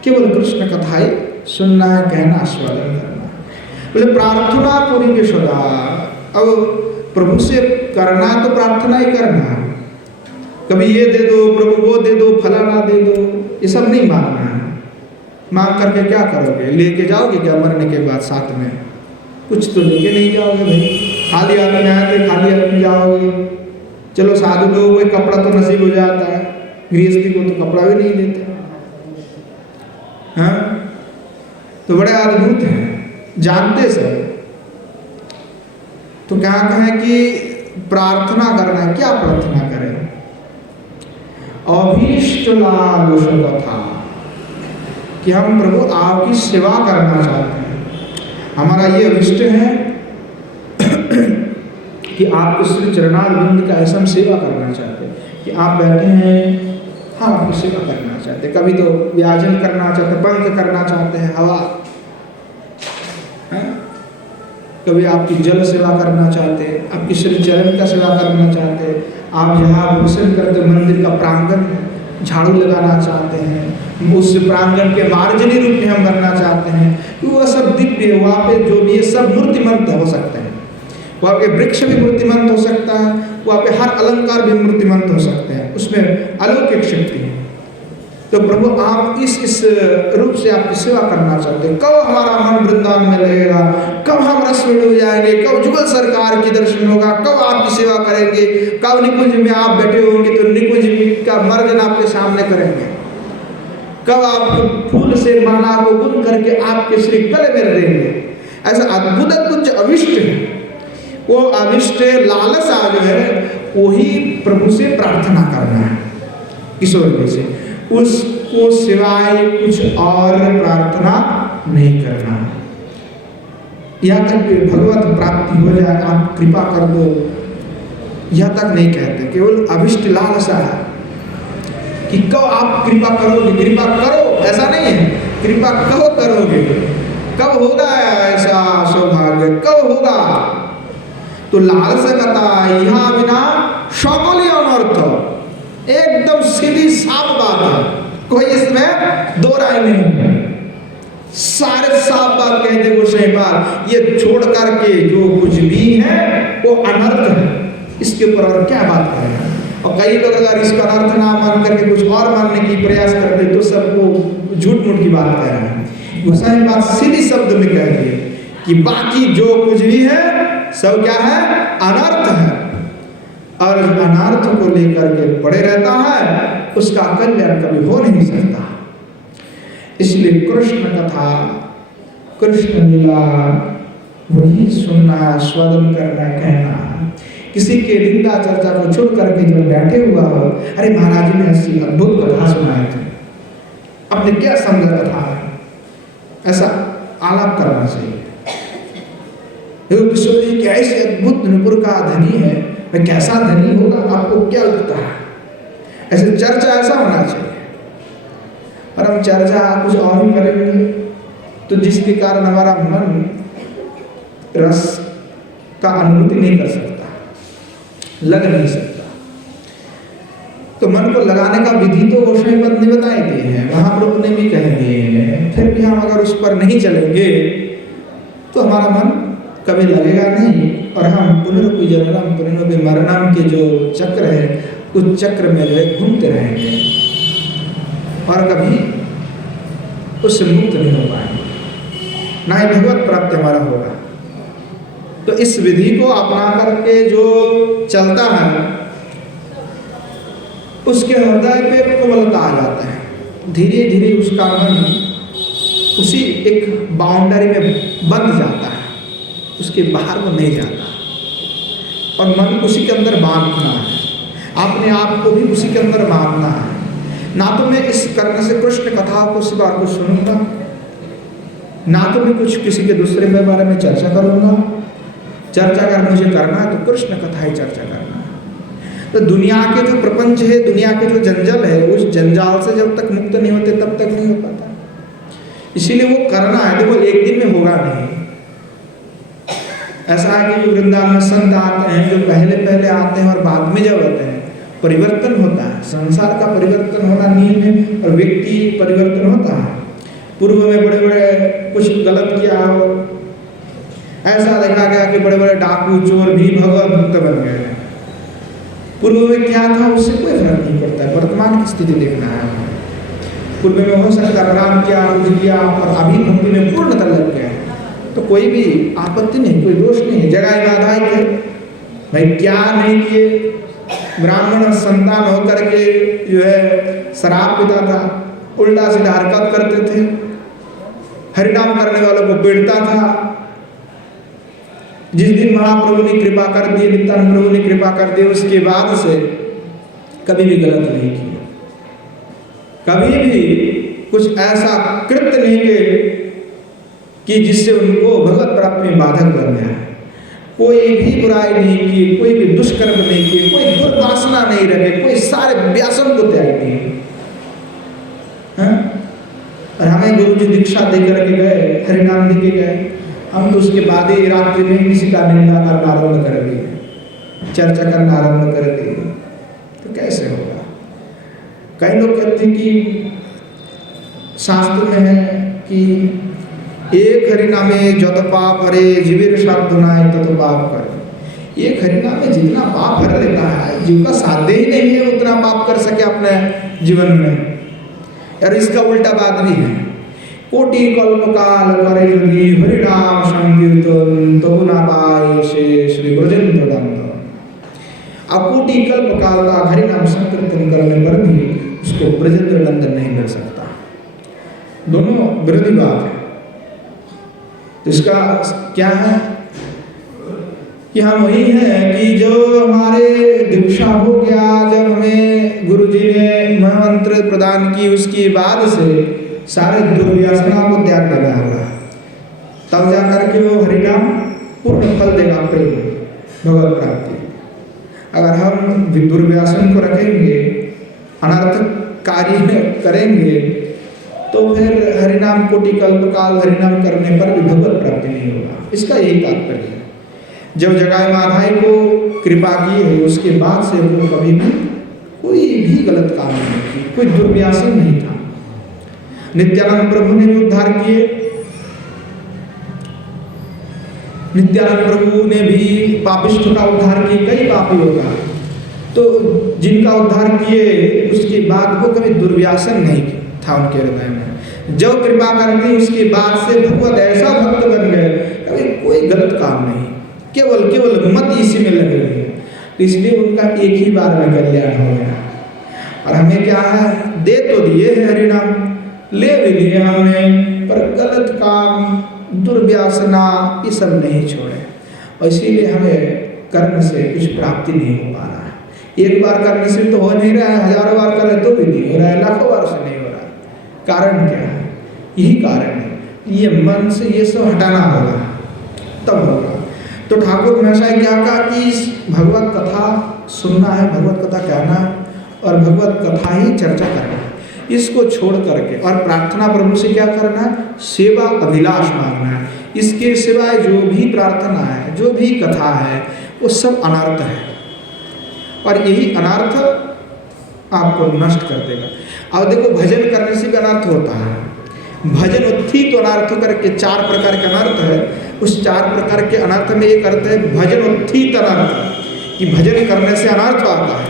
केवल कृष्ण कथा ही सुनना है, कहना, आस्वादन करना है। बोले प्रार्थना पूरी विश्वदा, अब प्रभु से करना तो प्रार्थना ही करना है। कभी ये दे दो प्रभु, वो दे दो, फलाना दे दो, ये सब नहीं मांगना है। मांग करके क्या करोगे? लेके जाओगे क्या मरने के बाद साथ में? कुछ तो लेके नहीं जाओगे भाई। खाली आदमी आए थे, खाली आदमी जाओगे। चलो साधु लोगों को कपड़ा तो नसीब हो जाता है, गृहस्थी को तो कपड़ा भी नहीं देते। हाँ, तो बड़े अद्भुत हैं, जानते सब। तो क्या कहें कि प्रार्थना करना है। क्या प्रार्थना करें? अभीष्ट लालुष कथा, कि हम प्रभु आपकी सेवा करना चाहते हैं। हमारा ये अभिष्ट है कि आपके श्री चरणारविंद का ऐसा हम सेवा करना चाहते हैं कि आप बैठे हैं, हम आपकी सेवा करना चाहते हैं। कभी तो व्याजन करना चाहते हैं, पंख करना चाहते हैं, हवा है? कभी आपकी जल सेवा करना चाहते हैं, आपकी श्री चरण का सेवा करना चाहते हैं। आप जहाँ भूषण करते मंदिर का प्रांगण झाड़ू लगाना चाहते हैं, उस प्रांगण के मार्जनी रूप में हम बनना चाहते हैं। वह सब दिव्य, वहाँ पे जो भी ये सब मूर्तिमंत हो सकते हैं। वहाँ पे वृक्ष भी मूर्तिमंत हो सकता है, वहाँ पे हर अलंकार भी मूर्तिमंत हो सकते हैं, उसमें अलौकिक शक्ति है। तो प्रभु आप इस रूप से आपकी सेवा करना चाहते हैं। कब हमारा मन वृंदावन में लगेगा, कब हम रस में डूब जाएंगे, कब जुगल सरकार की दर्शन होगा, कब आपकी सेवा करेंगे, कब निकुंज में आप बैठे होंगे तो निकुंज का मर्जन आपके सामने करेंगे, कब आप फूल से माला को गुन करके आपके श्री गले में देंगे। ऐसा अद्भुत अद्भुत जो अभिष्ट है, वो अभिष्ट लालसा जो है वही प्रभु से प्रार्थना करना है, किशोर से। उसको सिवाय कुछ और प्रार्थना नहीं करना। यहाँ तक भगवत प्राप्ति हो जाए, आप कृपा कर दो, यह तक नहीं कहते। केवल अभिष्ट लालसा है कि कब आप कृपा करोगे, कृपा करो, ऐसा नहीं है, कृपा कब करोगे, कब होगा ऐसा सौभाग्य, कब होगा। तो लालसा कहता यहाँ बिना सकल अनर्थ, एकदम सीधी साफ बात है, कोई इसमें दो राय नहीं है, सारे साफ बात कहते गोसाई बात। ये छोड़ करके जो कुछ भी है वो अनर्थ है, इसके ऊपर और क्या बात करें। और कई लोग अगर इसका अनर्थ ना मान करके कुछ और मानने की प्रयास करते तो सबको झूठ मूठ की बात कह रहे हैं। गोसाई बात सीधी शब्द में कह रही है कि बाकी जो कुछ भी है सब क्या है, अनर्थ है। और अनर्थ को लेकर के पड़े रहता है, उसका कल्याण कभी हो नहीं सकता। इसलिए कृष्ण कथा, कृष्ण लीला वही सुनना, आस्वादन करना, कहना। किसी के निंदा चर्चा को छोड़ करके जब बैठे हुआ हो, अरे महाराज जी ने ऐसी अद्भुत कथा सुनाई थी, आपने क्या समझा कथा है, ऐसा आलाप करना चाहिए। किशोर जी क्या ऐसे अद्भुत नुपुर का धनी है, वह कैसा धनी होगा, आपको क्या लगता है? ऐसे चर्चा ऐसा होना चाहिए। और हम चर्चा कुछ और ही करेंगे तो जिसके कारण हमारा मन रस का अनुभूति नहीं कर सकता, लग नहीं सकता। तो मन को लगाने का विधि तो गोसाई पद ने बताए दिए हैं, महाप्रभु ने भी कह दिए हैं। फिर भी हम अगर उस पर नहीं चलेंगे तो हमारा मन कभी लगेगा नहीं, और हम पुनरुपि जननम पुनरुपि मरणम के जो चक्र है उस चक्र में जो है घूमते रहेंगे और कभी उससे मुक्त नहीं हो पाएंगे, ना ही भगवत प्राप्ति हमारा होगा। तो इस विधि को अपना करके जो चलता है उसके हृदय पे कोमलता आ जाता है, धीरे धीरे उसका मन उसी एक बाउंड्री में बंध जाता है, उसके बाहर वो नहीं जाता। और मन उसी के अंदर बांधना है, अपने आप को भी उसी के अंदर बांधना है। ना तो मैं इस करने से कृष्ण कथाओं को सिवा कुछ सुनूंगा, ना तो मैं कुछ किसी के दूसरे के बारे में चर्चा करूंगा। चर्चा अगर मुझे करना है तो कृष्ण कथा ही चर्चा करना है। तो दुनिया के जो प्रपंच है, दुनिया के जो जंजाल है, उस जंजाल से जब तक मुक्त नहीं होते तब तक नहीं हो पाता। इसीलिए वो करना है, देखो एक दिन में होगा नहीं, ऐसा है कि जो वृंदावन में संत आते हैं, जो पहले पहले आते हैं और बाद में जब आते हैं, परिवर्तन होता है। संसार का परिवर्तन होना नियम है और व्यक्ति परिवर्तन होता है। पूर्व में बड़े बड़े कुछ गलत किया हो, ऐसा देखा गया कि बड़े बड़े डाकू चोर भी भगवत भक्त बन गए हैं। पूर्व में क्या था उससे कोई फर्क नहीं पड़ता है, वर्तमान की स्थिति देखना है। पूर्व में हो सकता है प्रणाम किया, कुछ किया और अभी भक्ति में पूर्णतः लग गया तो कोई भी आपत्ति नहीं, कोई दोष नहीं है। जगाई बाधाई के भाई क्या नहीं किए, ब्राह्मण संतान होकर के जो है शराब पीता था, उल्टा सीधा हरकत करते थे, हरिनाम करने वालों को पीटता था। जिस दिन महाप्रभु ने कृपा कर दी, नित्यानंद प्रभु ने कृपा कर दी, उसके बाद से कभी भी गलत नहीं किया, कभी भी कुछ ऐसा कृत्य नहीं किए कि जिससे उनको भगवत प्राप्ति में बाधक बन जाए। कोई भी बुराई नहीं की, कोई भी दुष्कर्म नहीं किए, कोई दुर्वासना नहीं रखे, कोई सारे व्यासन को त्याग दिए। और हमें गुरु जी दीक्षा दे करके गए, हरिनाम दे के गए, हम तो उसके बाद ही रात्रि में किसी का निंदा करना आरम्भ कर दिए, चर्चा करना आरम्भ कर दिए, तो कैसे होगा? कई लोग कहते हैं कि शास्त्र में है कि एक हरिनामे जत पाप हरे जीवेर साथ दुनाए तत पाप कर। एक हरिनामे जितना पाप हर लेता है, जिनका साध्य ही नहीं है उतना पाप कर सके अपने जीवन में। और इसका उल्टा बात भी है, कोटि कल्प काल करे यदि हरिनाम संकीर्तन तो ना पाए से श्री ब्रजेंद्र नंदन। अब कोटि कल्प काल का हरिनाम संकीर्तन करने पर भी उसको ब्रजेंद्र नंदन नहीं मिल सकता। दोनों विरोधी बात है। इसका क्या है कि हम वही है कि जो हमारे दीक्षा हो गया, जब हमें गुरु जी ने महामंत्र प्रदान की, उसके बाद से सारे दुर्व्यसना को त्याग देना होगा, तब जाकर के वो हरिनाम पूर्ण फल देगा, प्रेम भगवत प्राप्ति। अगर हम दुर्व्यसन को रखेंगे, अनर्थक कार्य करेंगे, तो फिर हरिनाम कोटि कल्प काल हरिनाम करने पर भी भगवत प्राप्ति नहीं होगा। इसका यही तात्पर्य है। जब जगाई माधाई को कृपा की है, उसके बाद से वो कभी भी कोई भी गलत काम नहीं की, कोई दुर्व्यासन नहीं था। नित्यानंद प्रभु ने भी उद्धार किए, नित्यानंद प्रभु ने भी पापिष्ठ का उद्धार किए, कई पापियों का, तो जिनका उद्धार किए उसके बाद वो कभी दुर्व्यासन नहीं था उनके हृदय में। जब कृपा कर दी उसके बाद से भगवत ऐसा भक्त बन गए, कभी कोई गलत काम नहीं, केवल मत इसी में लगे हुए, तो इसलिए उनका एक ही बार में कल्याण हो गया। और हमें क्या है, दे तो दिए है हरिनाम, ले भी लिए हमने, पर गलत काम दुर्व्यासना ये सब नहीं छोड़े, और इसीलिए हमें कर्म से कुछ प्राप्ति नहीं हो पा रहा है। एक बार करने से तो हो नहीं रहा है, हजारों बार करें तो भी नहीं हो रहा है, लाखों बार से नहीं हो रहा है। कारण क्या है? यही कारण है, ये मन से ये सब हटाना होगा, तब होगा। तो ठाकुर हमेशा क्या कहा कि भगवत कथा सुनना है, भगवत कथा कहना और भगवत कथा ही चर्चा करना है, इसको छोड़ करके और प्रार्थना प्रभु से क्या करना है, सेवा अभिलाष मांगना है। इसके सिवाय जो भी प्रार्थना है, जो भी कथा है, वो सब अनर्थ है, और यही अनर्थ आपको नष्ट कर देगा। अब देखो, भजन करने से भी अनर्थ होता है, भजन उत्थित अनर्थ करके 4 प्रकार के अनर्थ है। उस 4 प्रकार के अनर्थ में एक अर्थ है भजन उत्थित अनर्थ, कि भजन करने से अनर्थ आता है।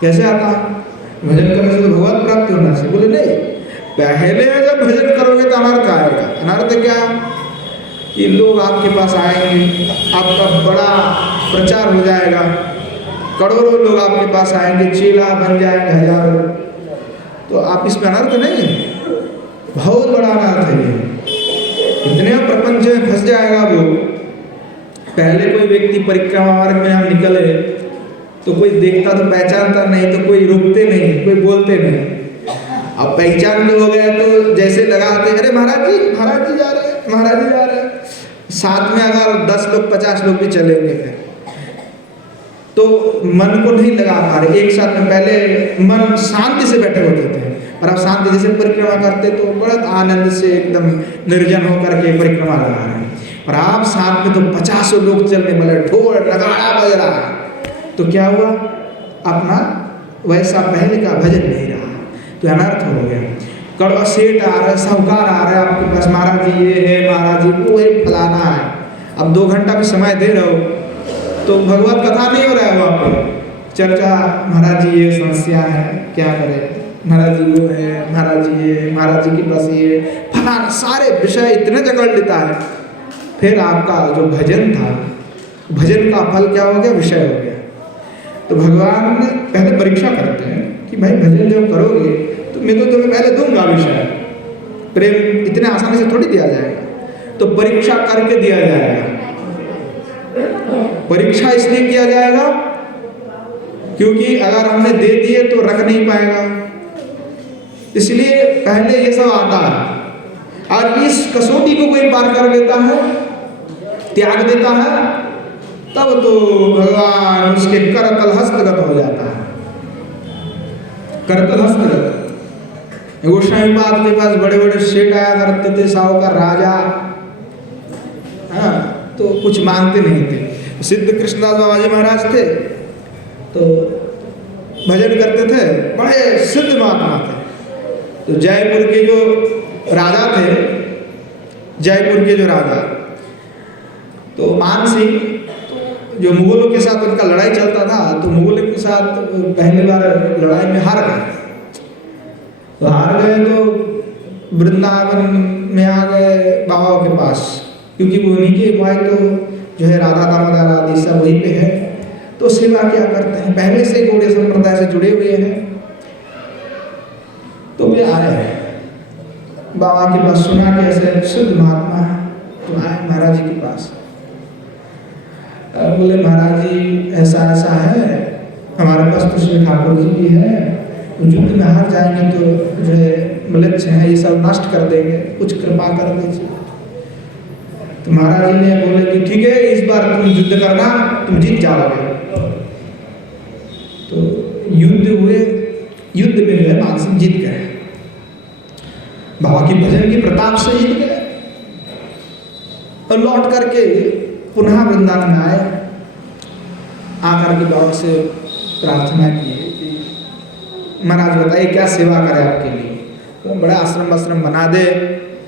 कैसे आता है? भजन करने से तो भगवत प्राप्ति होना चाहिए। बोले नहीं, पहले जब भजन करोगे तो अनर्थ आएगा। अनर्थ क्या? कि लोग आपके पास आएंगे, आपका बड़ा प्रचार हो जाएगा, करोड़ों लोग आपके पास आएंगे, चेला बन जाएंगे हजारों, तो आप इसमें अनर्थ नहीं है, बहुत बड़ा अनर्थ है ये। इतने प्रपंच में फंस जाएगा वो। पहले कोई व्यक्ति परिक्रमा मार्ग में हम निकले तो कोई देखता तो पहचानता नहीं, तो कोई रुकते नहीं, कोई बोलते नहीं। अब पहचान हो गया तो जैसे लगाते, अरे महाराज जी जा रहे हैं, महाराज जी जा रहे हैं। साथ में अगर 10 लोग 50 लोग भी चलेंगे फिर तो मन को नहीं लगा पा रहे एक साथ में। पहले मन शांति से बैठे होते थे, और अब शांति जैसे परिक्रमा करते तो बड़ा आनंद से एकदम निर्जन होकर के परिक्रमा लगा रहे हैं। और आप साथ में तो 50 लोग चलने वाले, ढोल नगाड़ा बज रहा है, तो क्या हुआ, अपना वैसा पहले का भजन नहीं रहा, तो अनर्थ हो गया। कड़वा सेठ आ रहा है, साहूकार आ रहा है आपके पास, महाराज जी ये है, महाराज जी वो है, फलाना है, अब 2 घंटा भी समय दे रहे हो तो भगवत कथा नहीं हो रहा है वहाँ पे, चर्चा, महाराज जी ये समस्या है क्या करें, महाराज जी वो है, महाराज जी ये, महाराज जी के पास ये, फलाना, सारे विषय इतने जकड़ लेता है। फिर आपका जो भजन था, भजन का फल क्या हो गया, विषय हो गया। तो भगवान पहले परीक्षा करते हैं कि भाई भजन जब करोगे तो मैं तो तुम्हें पहले दूंगा विषय, प्रेम इतने आसानी से थोड़ी दिया जाएगा, तो परीक्षा करके दिया जाएगा। परीक्षा इसलिए किया जाएगा क्योंकि अगर हमने दे दिए तो रख नहीं पाएगा, इसलिए पहले ये सब आता है। और इस कसौटी को कोई पार कर लेता है, त्याग देता है, तब तो भगवान उसके करतल हस्तगत हो जाता है। करतल हस्तगत, गोस्वामीपाद के पास बड़े बड़े सेठ आया करते थे, साहूकार राजा, हाँ, तो कुछ मांगते नहीं थे। सिद्ध कृष्णदास बाबा जी महाराज थे तो भजन करते थे, बड़े सिद्ध महात्मा थे। तो जयपुर के जो राजा थे, जयपुर के जो राजा, तो मान सिंह, तो जो मुगलों के साथ उनका लड़ाई चलता था, तो मुगलों के साथ पहली बार लड़ाई में हार गए। तो हार गए तो वृंदावन में आ गए बाबा के पास, क्योंकि वो उन्हीं के भाई तो जो है राधा दामोदर आदि सब वहीं पे है, तो सेवा क्या करते हैं, पहले से गौड़ीय संप्रदाय से जुड़े हुए हैं। तो वे आए बाबा के पास, सुना कि ऐसे शुद्ध महात्मा है, तो आए महाराज जी के पास, बोले महाराज जी ऐसा ऐसा है, हमारे पास तो श्री ठाकुर जी भी है, युद्ध में हार जाएंगे तो जो है मलक्ष्य है ये सब नष्ट कर देंगे, कुछ कृपा कर दीजिए। तो महाराज जी ने बोले कि ठीक है, इस बार तुम युद्ध करना, तुम जीत जाओगे। तो युद्ध हुए, युद्ध में जो है मान सिंह जीत गए, बाबा की भजन की प्रताप से जीत गए। और लौट करके पुनः वृंदावन में आए, आकर के बाबा से प्रार्थना की कि महाराज बताइए क्या सेवा करें आपके लिए, तो बड़ा आश्रम बना दे,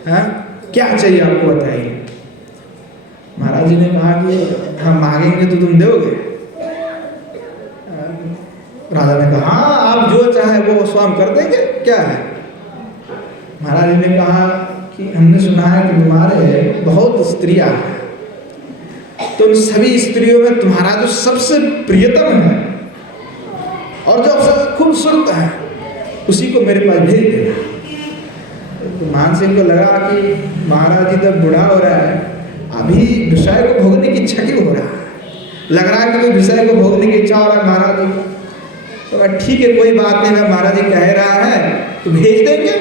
हैं क्या चाहिए आपको बताइए। महाराज जी ने कहा कि हम मांगेंगे तो तुम दोगे। राजा ने कहा हाँ आप जो चाहे वो स्वयं कर देंगे, क्या है। महाराज जी ने कहा कि हमने सुना है कि तुम्हारे बहुत स्त्रियां हैं, तो उन सभी स्त्रियों में तुम्हारा जो सबसे प्रियतम है और जो सबसे खूबसूरत है उसी को मेरे पास भेज देना। तो मान सिंह को लगा कि महाराज जी तब बूढ़ा हो रहा है, अभी विषय को भोगने की इच्छा क्यों हो रहा है, लग रहा है कि कोई विषय को भोगने की इच्छा हो रहा है महाराज जी को। तो ठीक है कोई बात नहीं, मैं महाराज जी कह रहा है तो भेज देंगे।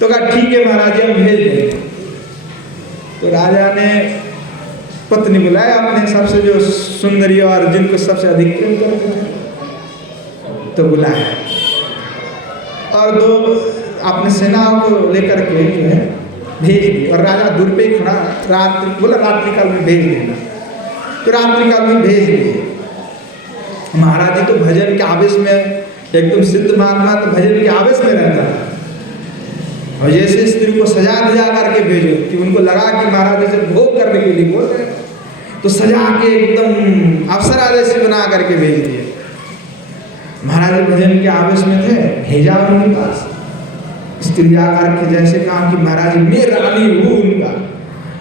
तो कहा ठीक है महाराज जी हम भेज देंगे। तो राजा ने पत्नी बुलाया अपने सबसे जो सुंदरी और जिनको सबसे अधिक प्रेम करते थे, तो बुलाया और 2 अपने सेनाओं को लेकर के जो है भेज दी। और राजा दूर पे खड़ा, रात्रि बोला रात्रि काल में भेज देना, तो रात्रि काल में भेज दिए। महाराज जी तो भजन के आवेश में, एकदम सिद्ध महात्मा तो भजन के आवेश में रहता है, और जैसे स्त्री को सजा दिया करके भेजो कि उनको लगा कि महाराज जी से भोग करने के लिए बोल रहे, तो सजा के एकदम अप्सरा जैसे बना करके भेज दिए। महाराज जी भजन के आवेश में थे, भेजा उनके पास। स्त्री आकर के जैसे कहा कि महाराज जी मैं रानी हूँ उनका,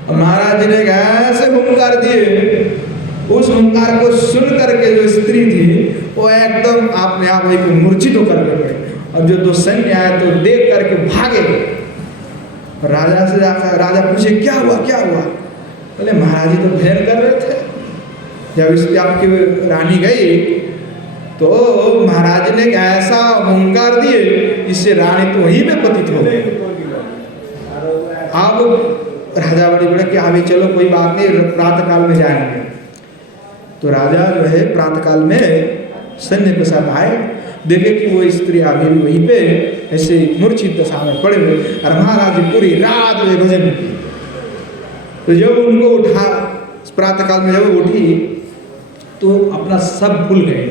और महाराज जी ने ऐसे हुंकार दिए, उस हुंकार को सुन करके जो स्त्री थी वो एकदम अपने आप ही को मूर्छित होकर के गए, और जो 2 सैन्य आए तो देख करके भागे। राजा से जाकर राजा पूछे क्या हुआ क्या हुआ, बोले महाराज जी तो भजन कर रहे थे, जब इसकी आपकी रानी गई तो महाराज ने ऐसा हुंकार दिए इससे रानी तो वहीं में पतित हो गई। अब राजा बड़े कि अभी चलो कोई बात नहीं, प्रातः काल में जाएंगे। तो राजा जो है प्रातः काल में सैन्य के साथ आए, देखे कि वो स्त्री अभी भी वहीं पे ऐसे मूर्छित दशा में पड़े हुए, और महाराज जी पूरी रात में भजन की। तो जब उनको उठा, प्रातःकाल में जब उठी तो अपना सब भूल गए,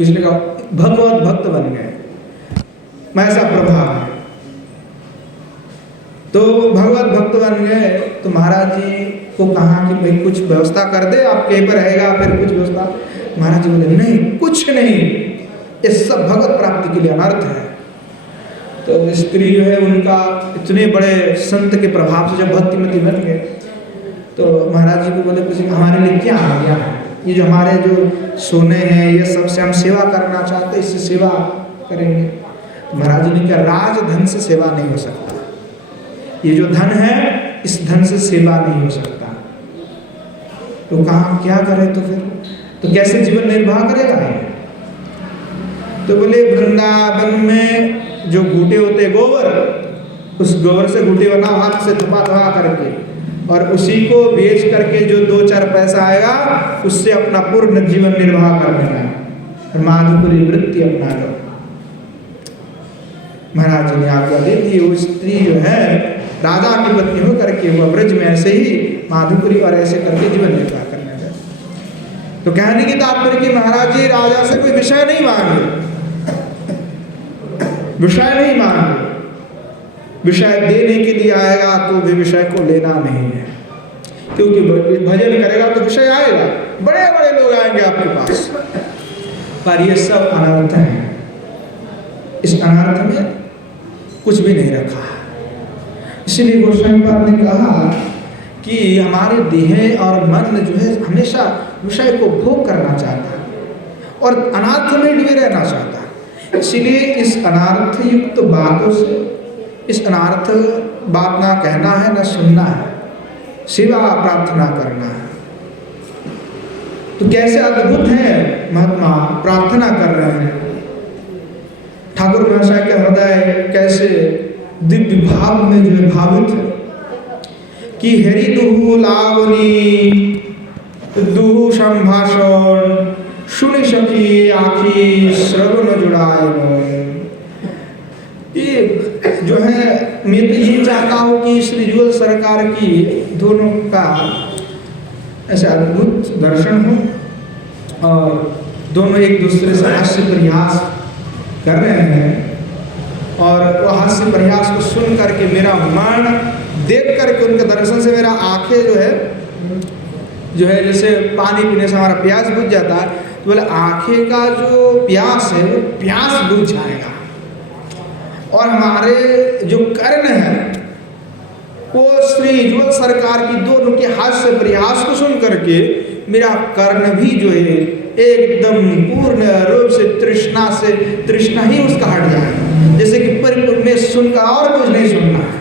इसने कहा भगवत भक्त बन गए, ऐसा प्रभाव है। तो भगवत भक्त बन गए तो महाराज जी को कहा कि भाई कुछ व्यवस्था कर दे, आप कहीं पर रहेगा फिर कुछ व्यवस्था। महाराज जी बोले नहीं, कुछ नहीं, ये सब भगवत प्राप्ति के लिए अनर्थ है। तो स्त्री जो है उनका इतने बड़े संत के प्रभाव से जब भक्तिमती बन गए तो महाराज जी को बोले कुछ हमारे लिए क्या आ गया है, ये जो हमारे जो सोने हैं ये सबसे हम सेवा करना चाहते हैं, इससे सेवा करेंगे। तो महाराज जी ने कहा राजधन से सेवा नहीं हो सकता, ये जो धन है इस धन से सेवा नहीं हो सकता। तो कहा क्या करे, तो फिर तो कैसे जीवन निर्वाह करेगा ये? तो बोले वृंदावन में जो घूटे होते गोबर, उस गोबर से घूटे बना हाथ से धपा धपा करके, और उसी को बेच करके जो 2-4 पैसा आएगा उससे अपना पूर्ण जीवन निर्वाह करने का, माधुपुरी वृत्ति अपना लो। महाराज जी ने आज्ञा दे दी। वो स्त्री जो है राजा की पत्नी हो करके वो ब्रज में ऐसे ही माधुपुरी और ऐसे करके जीवन निर्वाह करने लगे। तो कहने की तात्पर्य कि महाराज जी राजा से कोई विषय नहीं मांगे, विषय नहीं मांगे, विषय देने के लिए आएगा तो भी विषय को लेना नहीं है, क्योंकि भजन करेगा तो विषय आएगा, बड़े बड़े लोग आएंगे आपके पास, पर ये सब अनर्थ है। इस अनर्थ में कुछ भी नहीं रखा है। इसलिए गोस्वामी पाद ने कहा कि हमारे देह और मन जो है हमेशा विषय को भोग करना चाहता है और अनर्थ में डूबे रहना चाहता है। इसलिए इस अनर्थ युक्त बातों से, इस अनर्थ बात ना कहना है ना सुनना है, सेवा प्रार्थना करना है। तो कैसे अद्भुत है महात्मा प्रार्थना कर रहे हैं। ठाकुर महाशय के हृदय कैसे दिव्य भाव में जो है भावित है कि हरि दुहु लावनी दुहु संभाषण सुनि सखी आखी श्रवण जुड़ाए मन। ये जो है मैं तो ये चाहता हूँ कि श्री युगल सरकार की दोनों का ऐसा अद्भुत दर्शन हो और दोनों एक दूसरे से हास्य प्रयास कर रहे हैं और वो हास्य प्रयास को सुन करके मेरा मन देख करके उनके दर्शन से मेरा आंखें जो है जैसे पानी पीने से हमारा प्यास बुझ जाता है, तो बोले आंखें का जो प्यास है वो प्यास बुझ जाएगा और हमारे जो कर्ण है वो श्री युगल सरकार की दोनों के हास्य प्रयास को सुन करके मेरा कर्ण भी जो है एकदम पूर्ण रूप से तृष्णा ही उसका हट जाए, जैसे कि परिपूर्ण में सुनकर और कुछ नहीं सुनना है,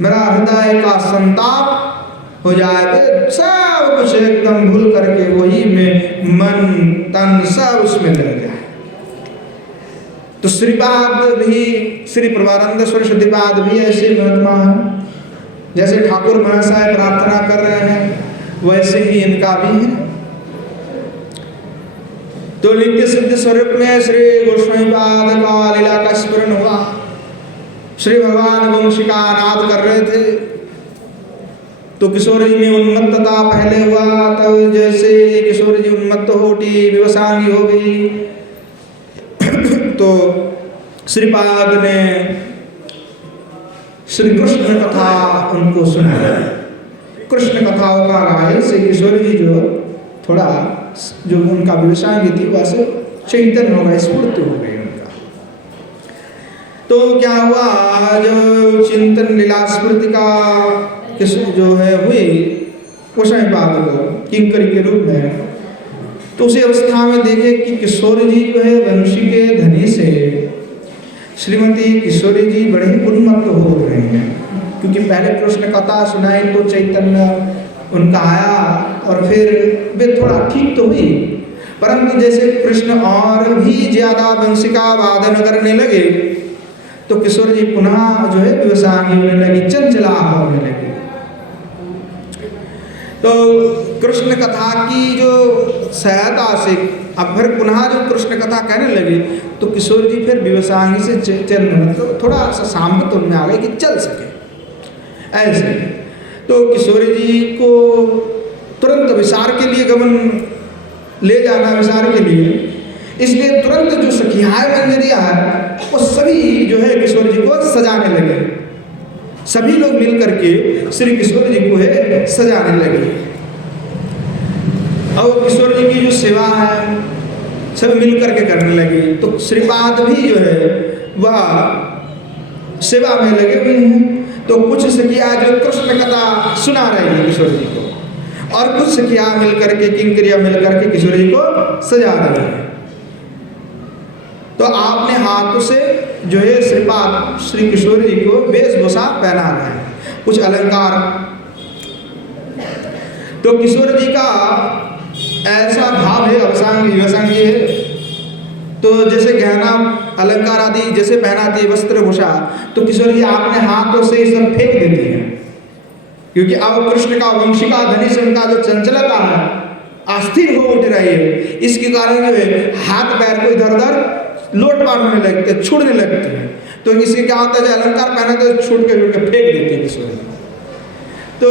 मेरा हृदय का संताप हो जाए, सब कुछ एकदम भूल करके वही में मन तन सब उसमें लग जाए। तो श्रीपाद भी, श्री परमानंद सरस्वतीपाद भी ऐसे महात्मा है, जैसे ठाकुर महाशय प्रार्थना कर रहे हैं वैसे ही इनका भी है। तो नित्य सिद्ध स्वरूप में श्री गोस्वामी पाद का लीला का स्मरण हुआ। श्री भगवान वंशिका नाद कर रहे थे तो किशोर जी में उन्मत्तता पहले हुआ, तब जैसे किशोर जी उन्मत्त हो उठी, विवसांगी हो गई, तो श्रीपाद ने श्री कृष्ण कथा उनको सुनाया। कृष्ण कथाओं का गाय से किशोर जी जो थोड़ा जो उनका विवसांगी थी वैसे चैतन्य हो गए, स्फूर्ति हो गई उनका। तो क्या हुआ, जो चिंतन लीला स्मृति का जो है हुई गोस्वामी पाद को किंकरी के रूप में, तो उसी अवस्था में देखे कि किशोर जी जो है वंशी के धनी से श्रीमती किशोरी जी बड़े ही उन्मत्त हो रहे हैं, क्योंकि पहले कृष्ण कथा सुनाई तो चैतन्य उनका आया और फिर वे थोड़ा ठीक तो हुई, परंतु जैसे कृष्ण और भी ज्यादा वंशिका वादन करने लगे तो किशोर जी पुनः जो है विवसांगी होने लगी, चंचला होने लगी। तो कृष्ण कथा की जो सहायता से अब फिर पुनः जो कृष्ण कथा कहने लगे तो किशोर जी फिर विवसांगी से चंद मतलब थोड़ा सा सामत उनमें आ गए कि चल सके ऐसे। तो किशोरी जी को तुरंत विसार के लिए गमन ले जाना, विसार के लिए, इसलिए तुरंत जो सखियाँ मंजरियाँ है वो सभी जो है किशोर जी को सजाने लगे। सभी लोग मिल करके श्री किशोर जी को है सजाने लगे। और किशोर जी की जो सेवा है सब मिल करके करने लगे। तो श्रीपाद भी जो है वह सेवा में लगे हुए हैं। तो कुछ सखियाँ जो कृष्ण कथा सुना रही हैं किशोर जी को, और कुछ सखियाँ मिल करके, किंकरियाँ मिल करके किशोर जी को सजा रही हैं। तो आपने हाथों से जो है श्रीपाद श्री किशोर जी को वेशभूषा पहना रहे हैं, कुछ अलंकार। तो किशोर जी का ऐसा भाव है, अवसांगी वसांगी है, तो जैसे गहना अलंकार आदि जैसे पहनाती है वस्त्र भूषा, तो किशोर जी आपने हाथों से सब फेंक देती हैं, क्योंकि अब कृष्ण का वंशिका धनी से उनका जो चंचलता है अस्थिर हो उठ रही है, इसके कारण जो है हाथ पैर को इधर उधर लोटपाट होने लगते हैं, छूटने लगते हैं। तो इससे क्या होता है, जो अलंकार पहना तो छूट के फेंक देते हैं किशोर जी, तो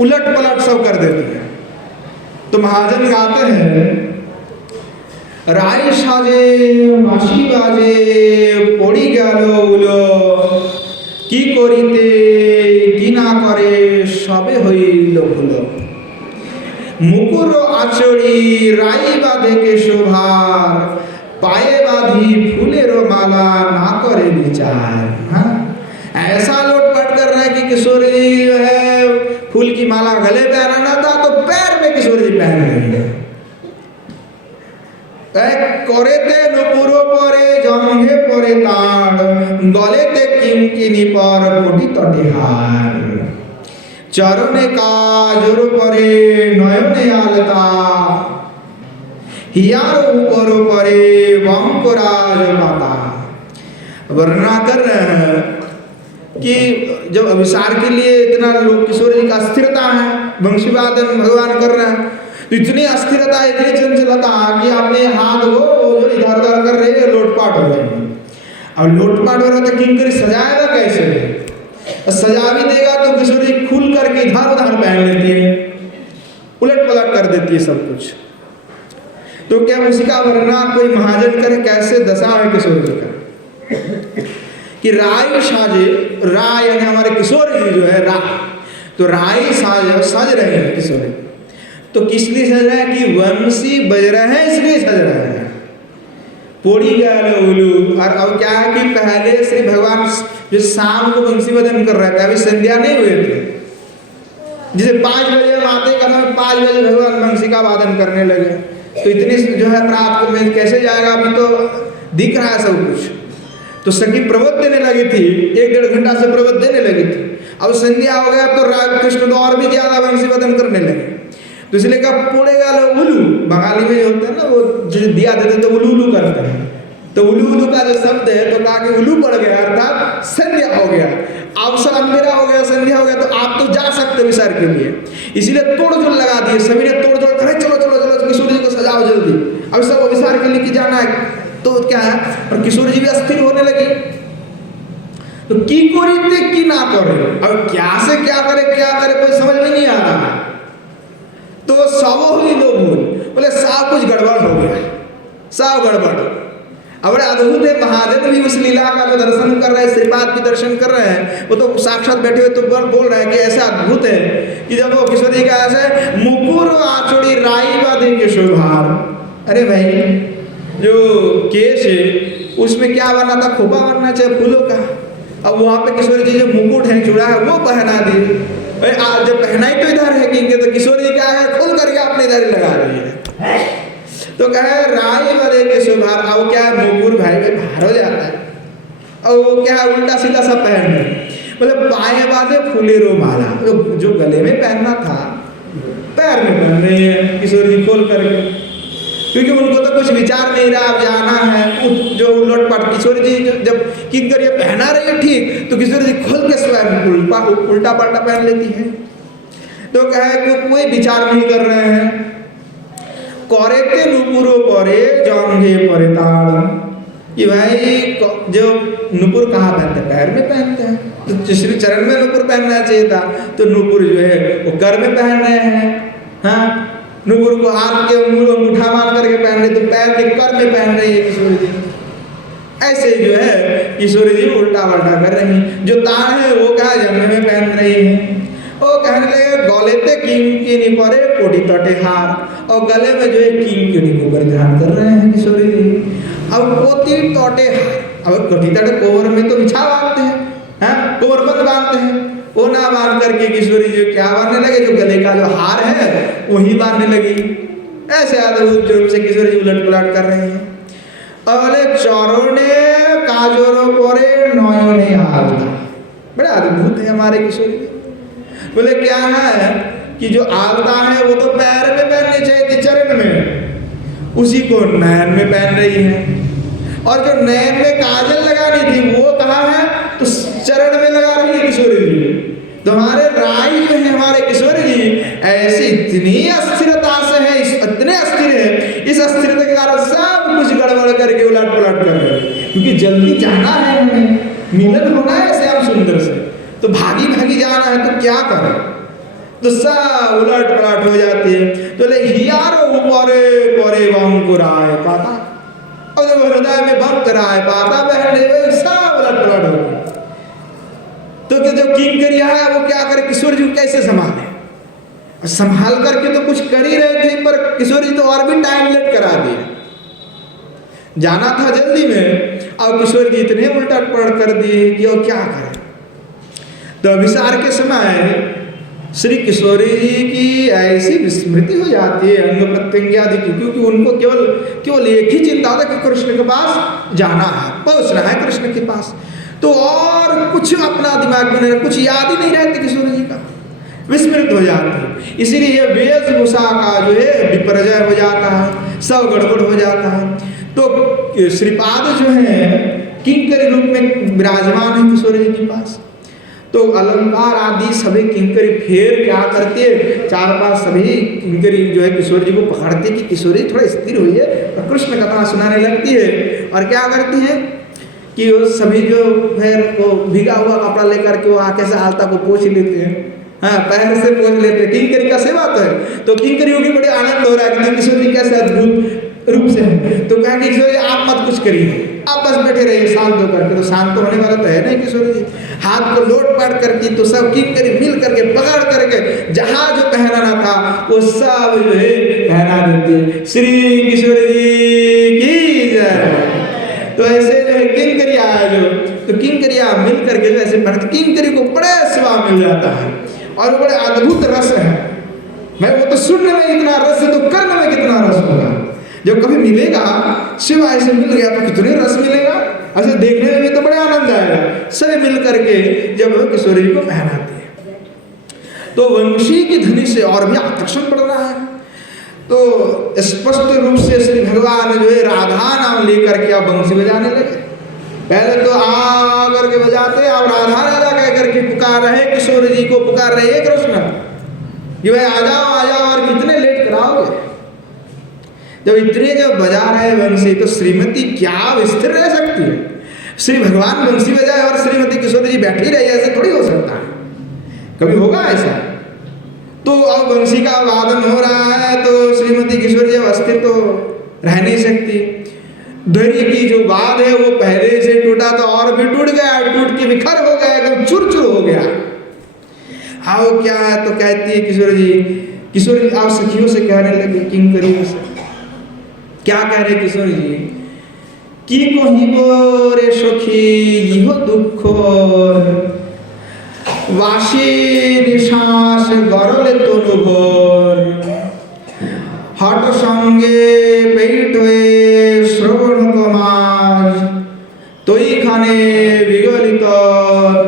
उलट पलट सब कर देते हैं। तो महाजन गाते हैं, राय साजे बाँशी बाजे पड़ी गেল উলো কি করিতে কি না করে সবে হইল ভুলো মুকুর আচড়ি রাই বাঁধে কেশভার पाए बाधी फूलेरो माला ना करे विचार। हाँ, ऐसा लोटपट कर रहा है कि किशोर जी जो है फूल की माला गले पे पहनाना था तो पैर में किशोर जी पहन रही है। करेते नुपुरो परे जंघे परे ताड़ गलेते किंकिनी पर कोटी तटिहार चरणे काजर परे नयने आलता हियार ऊपर परे वंकराज माता। वर्णना कर रहे हैं कि जब अभिसार के लिए इतना लोग किशोर जी का अस्थिरता है, वंशीवादन भगवान कर रहे हैं, तो इतनी अस्थिरता इतनी चंचलता कि अपने हाथ को जो इधर उधर कर रहे हैं लोटपाट हो रहे हैं। अब लोटपाट हो रहा तो किंकरी सजाएगा कैसे, सजा भी देगा तो किशोर जी खुल करके इधर उधर पहन लेती है, उलट पलट कर देती है सब कुछ। तो क्या उसका वर्णना कोई महाजन करे, कैसे दशा है किशोर जी का कि राय साजे, राय यानी हमारे किशोर जी जो है रा, तो राय साज सज रहे हैं किशोर जी। तो किस लिए सज रहे हैं कि वंशी बज रहे हैं इसलिए सज रहे हैं। पोड़ी गए उलू, और अब क्या है कि पहले श्री भगवान जो शाम को वंशी बदन कर रहे थे, अभी संध्या नहीं हुए थे, जैसे 5 बजे माते का 5 बजे भगवान वंशी का वादन करने लगे। तो इतनी जो है रात को में कैसे जाएगा, अभी तो दिख रहा है सब कुछ। तो सखी प्रवत देने लगी थी, 1-1.5 घंटा से प्रवत देने लगी थी। अब संध्या हो गया तो कृष्ण तो और भी ज्यादा वंशी बदन करने लगे। तो इसलिए कहा पोड़ेगा उलू, बंगाली में होता है ना वो जो दिया देते तो उलू उलू करते हैं, तो उलू उलू का जो शब्द है तो कहा कि उलू पड़ गया, अर्थात संध्या हो गया। अब सब अंधेरा हो गया, संध्या हो गया, तो आप तो जा सकते विसार के लिए, इसीलिए तोड़-जोड़ लगा दिए। सभी ने तोड़-जोड़ करे, चलो चलो चलो किशोर जी को सजाओ जल्दी, अब सब विसार के लिए जाना है। तो क्या है, और किशोर जी भी अस्थिर होने लगे। तो की कोरी की ना करे, अब क्या से क्या करे कोई समझ में नहीं आ रहा। तो सब ही लोग बोले सब कुछ गड़बड़ हो गया, सब गड़बड़। अब अद्भुत है, महादेव भी उस लीला का जो दर्शन कर रहे हैं, श्रीपाद भी दर्शन कर रहे हैं, वो तो साक्षात बैठे हुए तो बोल रहे हैं कि ऐसा अद्भुत है कि जब वो किशोर जी का ऐसे मुकुर आचोड़ी राई बाधे केशभार, अरे भाई जो केश है उसमें क्या बनना था, खोपा बनना चाहिए फूलों का। अब वहाँ पे किशोर जी जो मुकुट है चूड़ा है वो पहना दिए, जब पहनाई तो इधर है कि तो किशोर जी क्या है खुल करके अपने इधर ही लगा रही है। तो कहे राय बदे के सुभार, अब क्या है मुकुर भाई में भार हो जाता है, और वो क्या है उल्टा सीधा सब पहन रहे, मतलब पाए बाधे फूलेरो माला, जो गले में पहनना था पैर में पहन रही है किशोर जी खोल करके, क्योंकि उनको तो कुछ विचार नहीं रहा, अब जाना है। जो लोटपाट किशोर जी जब किंकर ये पहना रही है ठीक, तो किशोर जी खोल के स्वयं उल्टा पलटा पहन लेती है। तो कहे कि कोई विचार नहीं कर रहे हैं। करेते नुपुरो परे जंघे परे ताड़, कि भाई जो नुपुर कहाँ पहनते हैं? पैर में पहनते हैं, तो श्री चरण में नुपुर पहनना चाहिए था, तो नुपुर जो है वो कर में पहन रहे हैं। हाँ, नुपुर को हाथ के अंगूठा मान करके पहन रहे, तो पैर के कर में पहन रही है किशोरी जी। ऐसे जो है किशोरी जी उल्टा पल्टा कर रही हैं। जो तार है वो क्या जंगल में पहन रही है। वो कहने लगे गलेते किंकिनी परे कोटी तटे हार, और गले में जो है किंकिनी के ऊपर ध्यान कर रहे हैं किशोरी जी। अब कोटी तटे हार, अब कोटी तटे कोमर में तो बिछा बांधते हैं, हाँ कोमरबंद बांधते हैं, वो ना बांध करके किशोरी जी क्या बांधने लगे, जो गले का जो हार है वही बांधने लगी। ऐसे अद्भुत रूप से किशोरी जी उलट पलट कर रहे हैं। अगले चौरोने काजोरो पोरे नयने आलता, बड़ा अद्भुत है हमारे किशोरी जी। बोले क्या है कि जो आलता है वो तो पैर में पहननी चाहिए थी, चरण में, उसी को नयन में पहन रही है। और जो नयन में काजल लगानी थी वो कहाँ है, तो चरण में लगा रही है किशोरी जी। तो हमारे राय जो है हमारे किशोरी जी ऐसी इतनी अस्थिरता से है, इतने अस्थिर है, इस अस्थिरता के कारण सब कुछ गड़बड़ करके उलट पलट कर रहे हैं। क्योंकि जल्दी जाना है, हमें मिलन होना है श्याम सुंदर से, तो भागी भागी जाना है, तो क्या करें, तो सब उलट पलट हो जाती है। तो ले हियारो ऊपरे परे बंकुराय पाता, और जब हृदय में बंकुराय पाता बहन सब उलट पलट हो गई। तो जो किंकरिया है वो क्या करे, किशोरी जी को कैसे संभाले? संभाल करके तो कुछ कर ही रहे थे, पर किशोरी जी तो और भी टाइम लेट करा दिए। जाना था जल्दी में, और किशोरी जी इतने उल्टा पलट कर दिए कि वो क्या करें। तो अभिसार के समय श्री किशोरी जी की ऐसी विस्मृति हो जाती है अंग प्रत्यंग आदि की, क्योंकि उनको केवल एक ही चिंता होता है कि कृष्ण के पास जाना है, पहुंचना है कृष्ण के पास। तो और कुछ अपना दिमाग में नहीं, कुछ याद ही नहीं रहती किशोरी जी का, विस्मृत हो जाती है। इसीलिए वेशभूषा का जो है विपर्जय हो जाता है, सब गड़बड़ हो जाता है। तो श्रीपाद जो है किंकरी रूप में विराजमान है किशोरी जी के पास। तो अलंकार आदि सभी किंकरी फिर क्या करती है, चार पांच सभी किंकरी जो है किशोरी जी को पकड़ती है कि किशोरी थोड़ा स्थिर हुई है, और कृष्ण कथा सुनाने लगती है। और क्या करती है कि वो सभी जो फिर वो भीगा हुआ कपड़ा लेकर के वो आके से आलता को पोंछ लेते हैं, हाँ पैर से पोंछ लेते हैं। किंकरी का सेवा तो है, तो किंकरियों की बड़े आनंद हो रहा है कि किशोरी जी कैसे अद्भुत रूप से है। तो कहा कि किशोरी आप मत कुछ करिए, आप बस बैठे रहिए शांत होकर के। तो शांत होने वाला तो है नहीं किशोरी जी, हाथ को लोट पाट करके तो सब किंकरी मिल करके पकड़ करके जहाँ जो पहनाना था वो सब जो है पहना देती है। श्री किशोरी जी की जय। तो ऐसे जो है किंकरिया है जो, तो किंकरिया मिल करके जो ऐसे पढ़ते, किंकरी को बड़े सेवा मिल जाता है, और बड़े अद्भुत रस है। मैं वो तो सुनने में इतना रस है, तो करने में कितना रस होगा। जब कभी मिलेगा शिव ऐसे मिल गया तो कितने रस मिलेगा, ऐसे देखने में भी तो बड़े आनंद आएगा। सभी मिल करके जब किशोरी जी को पहनाते हैं, तो वंशी की ध्वनि से और भी आकर्षण बढ़ रहा है। तो स्पष्ट रूप से श्री भगवान जो है राधा नाम लेकर के अब बंसी बजाने लगे। पहले तो आ करके बजाते, अब राधा राधा कह करके पुकार रहे किशोरी जी को, पुकार रहे कृष्ण कि भाई आ जाओ और कितने लेट कराओगे। जब इतने जब बजा रहे बंसी, तो श्रीमती क्या स्थिर रह सकती है? श्री भगवान बंसी बजाए और श्रीमती किशोरी जी बैठी रही, ऐसे थोड़ी हो सकता है, कभी होगा ऐसा? तो अब बंसी का वादन हो रहा है, तो श्रीमती किशोरी जी अस्थिर तो रह नहीं सकती। धैर्य की जो बात है वो पहले से टूटा तो और भी टूट गया, टूट के बिखर हो गया, एकदम चूर चूर हो गया। हाँ वो क्या है, तो कहती है किशोरी जी आप सखियों से कहने लगे, किंकरियों से क्या कह रहे किशोरी जी कि कहिबो रे सखी इहो दुख वाशी निश्वास गरले तनुभर हट संगे पेट हुए श्रवण कमाज तई खाने विगलित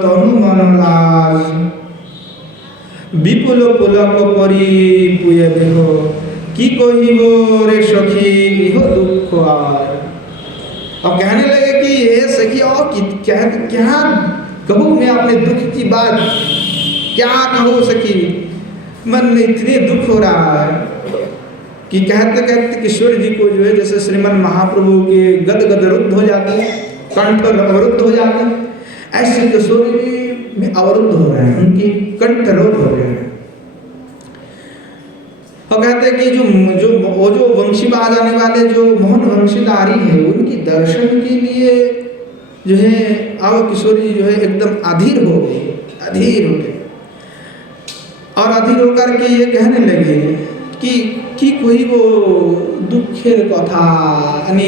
तनु मन लाज विपुल पुलक परी पुए देह की कहिबो रे सखी इहो दुख आर। अब कहने लगे कि ये सखी और क्या कहूँ मैं अपने दुख की बात, क्या कहूँ सखी, मन में इतने दुख हो रहा है कि कहते कहते किशोर जी को जो है जैसे श्रीमन महाप्रभु के गद गद रुद्ध हो जाते हैं, कंठ अवरुद्ध हो जाते हैं, ऐसे किशोर जी में अवरुद्ध हो रहे हैं, उनकी कंठ रोध हो रहे हैं। और कहते हैं कि जो वंशी बजाने वाले जो मोहन वंशीधारी है, उनकी दर्शन के लिए जो है अब किशोर जी जो है एकदम अधीर हो गए, अधीर हो गए। और अधीर होकर के ये कहने लगे कि कोई वो दुखेर कथा, यानी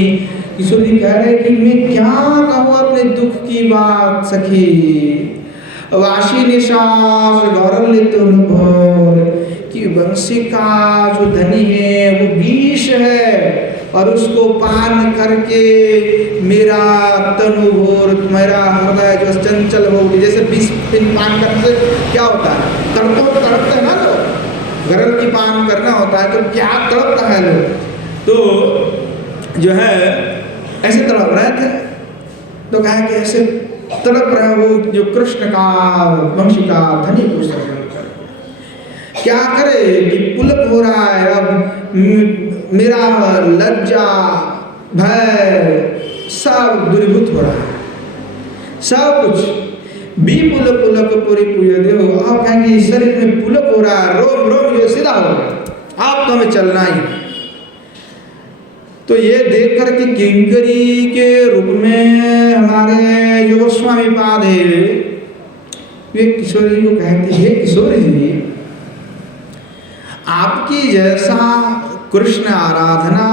किशोर जी कह रहे कि मैं क्या कहूँ अपने दुख की बात सखी, वाशी निशार गौरव लेते अनुभव कि वंशी का जो धनी है वो विष है, और उसको पान करके मेरा तनुभोर, मेरा हृदय जो चंचल हो गया। जैसे विष पान करने से क्या होता है, तड़पते हैं ना लोग, गरल की पान करना होता है तो क्या तड़पता है लोग, तो जो है ऐसे तड़प रहे थे। तो कहा कि ऐसे तड़प रहे वो जो कृष्ण का वंशी का धनी को श्रवण कर, क्या करे कि पुलक हो रहा है, अब मेरा लज्जा भय सब दूरीभूत हो रहा है, सब कुछ भी पुलक पुलक पूरी पूरे देव। आप कहेंगे शरीर में पुलक हो रहा है, रोम रोम जो सीधा हो रहा है, आप तो हमें चलना ही। तो ये देख कर के किंकरी के रूप में हमारे जो गोस्वामी पाद है वे किशोर जी को कहते हैं, किशोर जी आपकी जैसा कृष्ण आराधना,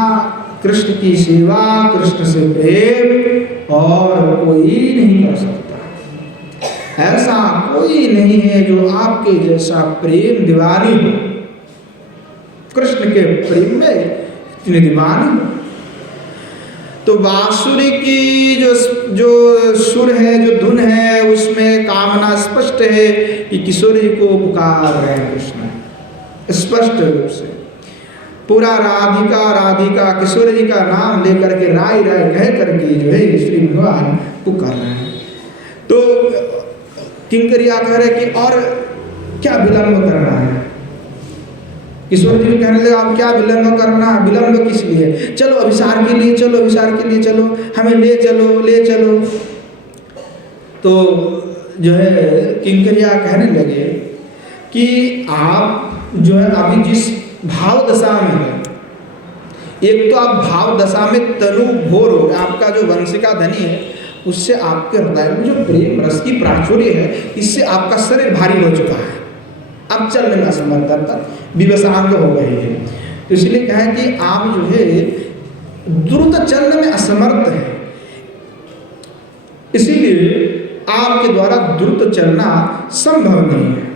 कृष्ण की सेवा, कृष्ण से प्रेम और कोई नहीं कर सकता। ऐसा कोई नहीं है जो आपके जैसा प्रेम दीवानी हो, कृष्ण के प्रेम में इतनी दीवानी हो। तो बांसुरी की जो सुर है, जो धुन है, उसमें कामना स्पष्ट है कि किशोर जी को पुकार रहे हैं कृष्ण, स्पष्ट रूप से पूरा राधिका राधिका किशोर जी का नाम लेकर के राय राय कह करके जो है श्री भगवान पुकार रहे हैं। तो किंकरिया कह रहे कि और क्या विलंब करना है, किशोर जी कहने लगे आप क्या विलंब करना, विलंब किस लिए, चलो अभिसार के लिए चलो, अभिसार के लिए चलो, हमें ले चलो ले चलो। तो जो है किंकरिया कहने लगे कि आप जो है अभी जिस भाव दशा में है, एक तो आप भाव दशा में तनु भोर हो, आपका जो वंशिका धनी है उससे आपके हृदय में जो प्रेम रस की प्राचुर्य है, इससे आपका शरीर भारी हो चुका है, अब चलने में असमर्थता विवशांग हो गई है। तो इसलिए कहा कि आप जो है द्रुत चलने में असमर्थ है, इसीलिए आपके द्वारा द्रुत चलना संभव नहीं है।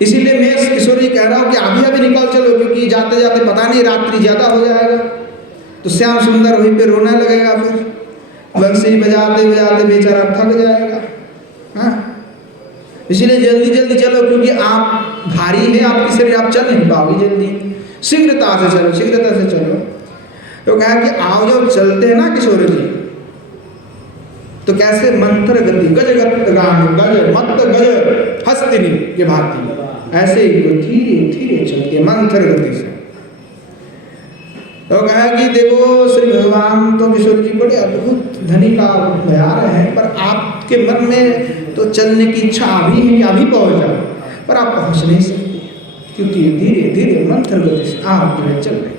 इसीलिए मैं किशोरी कह रहा हूं कि अभी अभी निकल चलो, क्योंकि जाते जाते पता नहीं रात्रि ज्यादा हो जाएगा तो श्याम सुंदर वहीं पे रोने लगेगा, फिर बंसी बजाते बजाते बेचारा थक जाएगा। हाँ, इसीलिए जल्दी जल्दी चलो, क्योंकि आप भारी है आपकी शरीर, आप चल नहीं पाओगे, जल्दी शीघ्रता से चलो, शीघ्रता से चलो। तो कहा कि आओ जब चलते हैं ना किशोर जी, तो कैसे मंत्र गति गज गज मत गज हस्तिनी के भांति ऐसे ही धीरे धीरे चलते मंत्र गति से। तो कहा कि देखो श्री भगवान तो किशोर जी बड़े अद्भुत धनी का बया रहे हैं, पर आपके मन में तो चलने की इच्छा अभी है कि अभी पहुंच जाओ, पर आप पहुंच नहीं सकते, क्योंकि धीरे धीरे मंत्र गति से आप जो है चल रहे।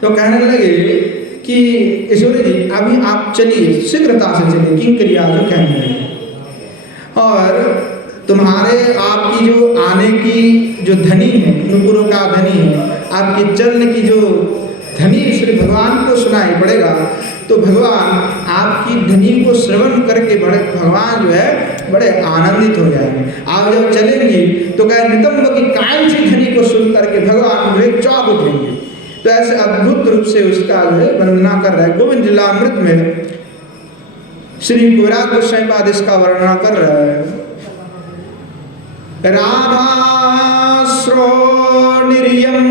तो कहने लगे कि किशोर जी अभी आप चलिए, शीघ्रता से चलिए, किंकरिया जो कहने लगे, और तुम्हारे आपकी जो आने की जो धनी है, नुपुरों का धनी है, आपके चलन की जो धनी श्री भगवान को सुनाई पड़ेगा, तो भगवान आपकी धनी को श्रवण करके बड़े भगवान जो है बड़े आनंदित हो जाएंगे। आप जब चलेंगी तो कहे नितंब की कांची धनी को सुन करके भगवान जो है चौंक उठेंगे। तो ऐसे अद्भुत रूप से उसका जो है वंदना कर रहा है। गोविंद लीलामृत में श्री गोरा गोस्वामी पाद इसका वर्णना कर रहा है। राधा श्रोणिर्यं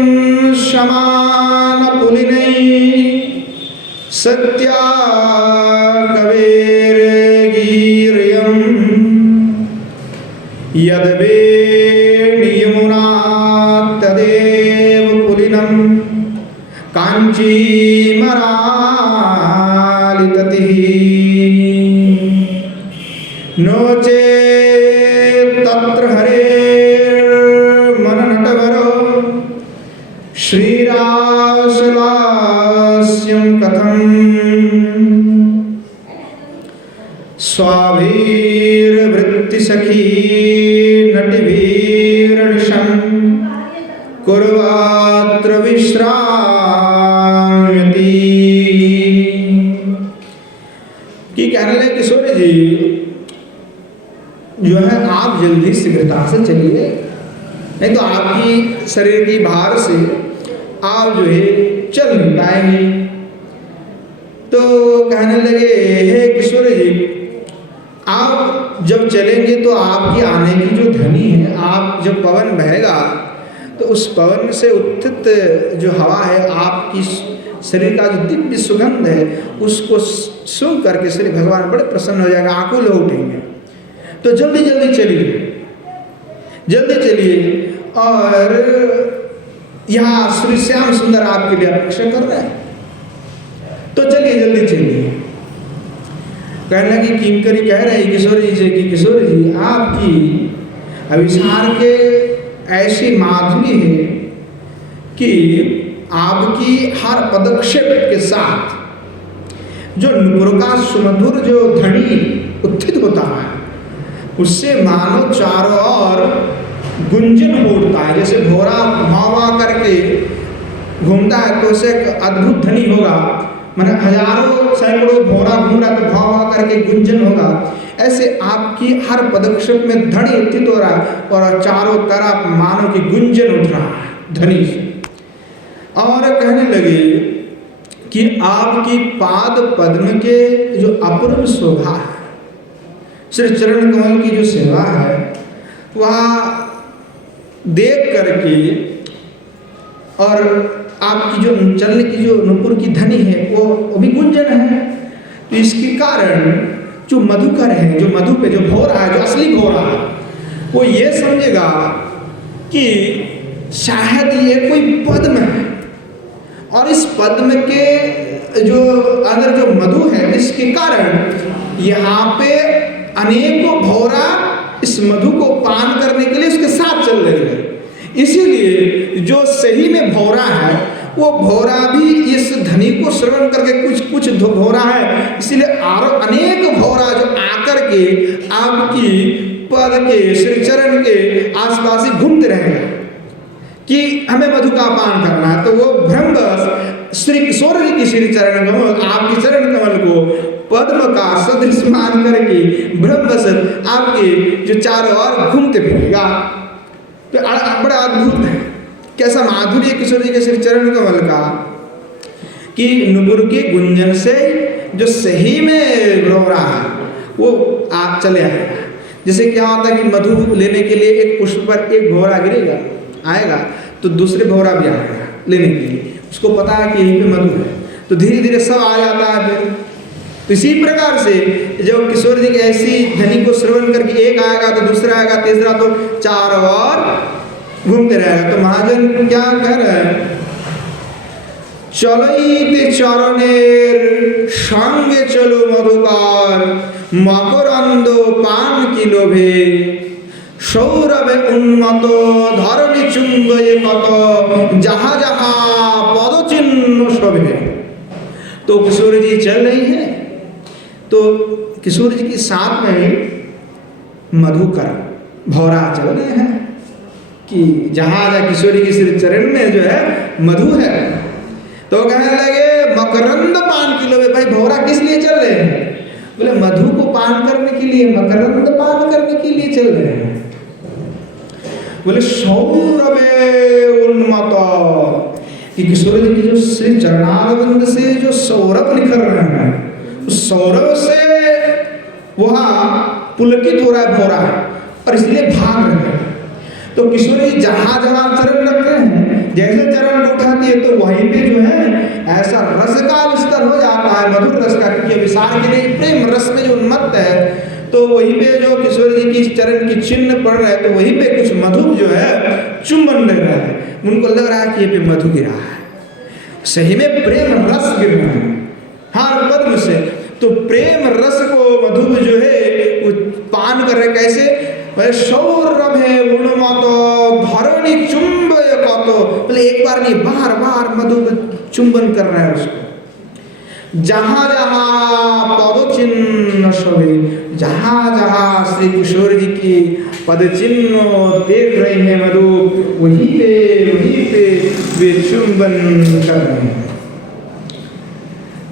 शमान पुलिनै सत्या कवेर गीर्यं यद्वे यमुना कांची मरालिततिः नोचे तत्र हरेर्मन नटवरो श्रीरासलास्यं कथं स्वाभिर्वृत्तिसखी नटिभिर्निशं कुर्वात्र विश्राम्यति। कि कहने लगे किशोर जी जो है आप जल्दी शीघ्रता से चलिए, नहीं तो आपकी शरीर की भार से आप जो है चल नहीं पाएंगे। तो कहने लगे हे किशोर जी आप जब चलेंगे तो आपकी आने की जो ध्वनि है, आप जब पवन बहेगा तो उस पवन से उत्थित जो हवा है आपकी शरीर का जो दिव्य सुगंध है उसको सूंघ करके श्री भगवान बड़े प्रसन्न हो जाएगा, आंखों हो उठेंगे। तो जल्दी जल्दी चलिए, जल्दी चलिए। और यहाँ श्री श्याम सुंदर आपके लिए अपेक्षा कर रहे हैं, तो चलिए जल्दी चलिए। कहने लगी किंकरी कह रही किशोर जी से कि किशोर जी आपकी अविसार के ऐसी माधुरी है कि आपकी हर पदक्षेप के साथ जो नुपुर का सुमधुर जो ध्वनि उत्थित होता है उससे मानो चारों ओर गुंजन उठता है। जैसे भौरा भावा करके घूमता है तो उसे एक अद्भुत ध्वनि होगा, माने हजारों सैकड़ों भौरा घूम रहा तो भावा करके गुंजन होगा। ऐसे आपकी हर पदक्षेप में ध्वनि उत्थित हो रहा है और चारों तरफ मानो कि गुंजन उठ रहा है ध्वनि से। और कहने लगे कि आपकी पाद पद्म के जो अपूर्व शोभा है, श्री चरण कमल की जो सेवा है वह देख करके और आपकी जो चलने की जो नुपुर की ध्वनि है वो भी गुंजन है। तो इसके कारण जो मधुकर है, जो मधु पे जो भौरा है, जो असली भौरा है, वो ये समझेगा कि शायद ये कोई पद्म है और इस पद्म के जो अंदर जो मधु है इसके कारण यहाँ पे अनेकों भौरा इस मधु को पान करने के लिए उसके साथ चल रहे हैं। इसीलिए जो सही में भौरा है वो भौरा भी इस ध्वनि को श्रवण करके कुछ भौरा है, इसीलिए और अनेक भौरा जो आकर के आपकी पद के श्री चरण के आसपास ही घूमते रहेंगे कि हमें मधु का पान करना है। तो वो ब्रह्मवश श्री किशोर जी की श्री चरण कमल, आपकी चरण कमल को पद्म का सदृश मान करके ब्रह्मवश आपके जो चारों ओर घूमते फिरेगा। तो बड़ा अद्भुत है, कैसा माधुर्य किशोर जी के श्री चरण कमल का कि नुपुर के गुंजन से जो सही में रो रहा है वो आप चले आएगा। जैसे क्या होता है कि मधु लेने के लिए एक पुष्प पर एक भौरा गिरेगा आएगा तो दूसरे भौरा भी आएगा लेने के लिए, उसको पता है कि यहीं पे मधु है, तो धीरे धीरे सब आ जाता है। फिर तो इसी प्रकार से जब किशोर जी की ऐसी ध्वनि को श्रवण करके एक आएगा तो दूसरा आएगा, तीसरा, तो चारों ओर घूमते रहेगा। तो महाजन क्या कह रहे हैं, चलते चरणेर संगे चलो मधुकार मकरंद पान की लोभे सौरभे उन्मत धरणी चुंबये कत जहाँ जहाँ पद चिन्ह शोभे। तो किशोर जी चल रही है तो किशोर जी के साथ में मधुकर भौरा चल रहे हैं कि जहाँ किशोर जी के श्री चरण में जो है मधु है। तो कहने लगे मकरंद पान की लोभे, भाई भौरा किस लिए चल रहे हैं? बोले मधु को पान करने के लिए, मकरंद पान करने के लिए चल रहे हैं। बोले सौरभे उन्मत, कि किशोर जी की जो श्री चरणारविंद से जो सौरभ निकल रहे हैं उस सौरभ से वह पुलकित हो रहा है भौरा और इसलिए भाग रहे हैं। तो किशोर जी जहाँ जहाँ चरण रख रहे हैं, जैसे चरण को उठाती है तो वहीं पे जो है ऐसा रस का विस्तार हो जाता है, मधुर रस का, क्योंकि विसार के लिए प्रेम रस में जो उन्मत्त है तो वहीं पे जो किशोर जी की चरण की चिन्ह पड़ रहा है तो वहीं पे कुछ मधु जो है चुंबन ले रहा है, उनको लग रहा है कि ये पे मधु गिरा है। सही में प्रेम रस गिर रहा है हर पद्म से। तो प्रेम रस को मधुब जो है वो पान कर रहे, कैसे सौरभ है गुणमतो धरणी चुंबय कतो, बोले एक बार नहीं बार बार मधुब चुंबन कर रहा है उसको। जहां जहां पद चिन्ह शोभे, जहां जहां श्री किशोर जी की पद चिन्ह देख रहे हैं मधु, वहीं पे वे चुंबन कर रहे हैं।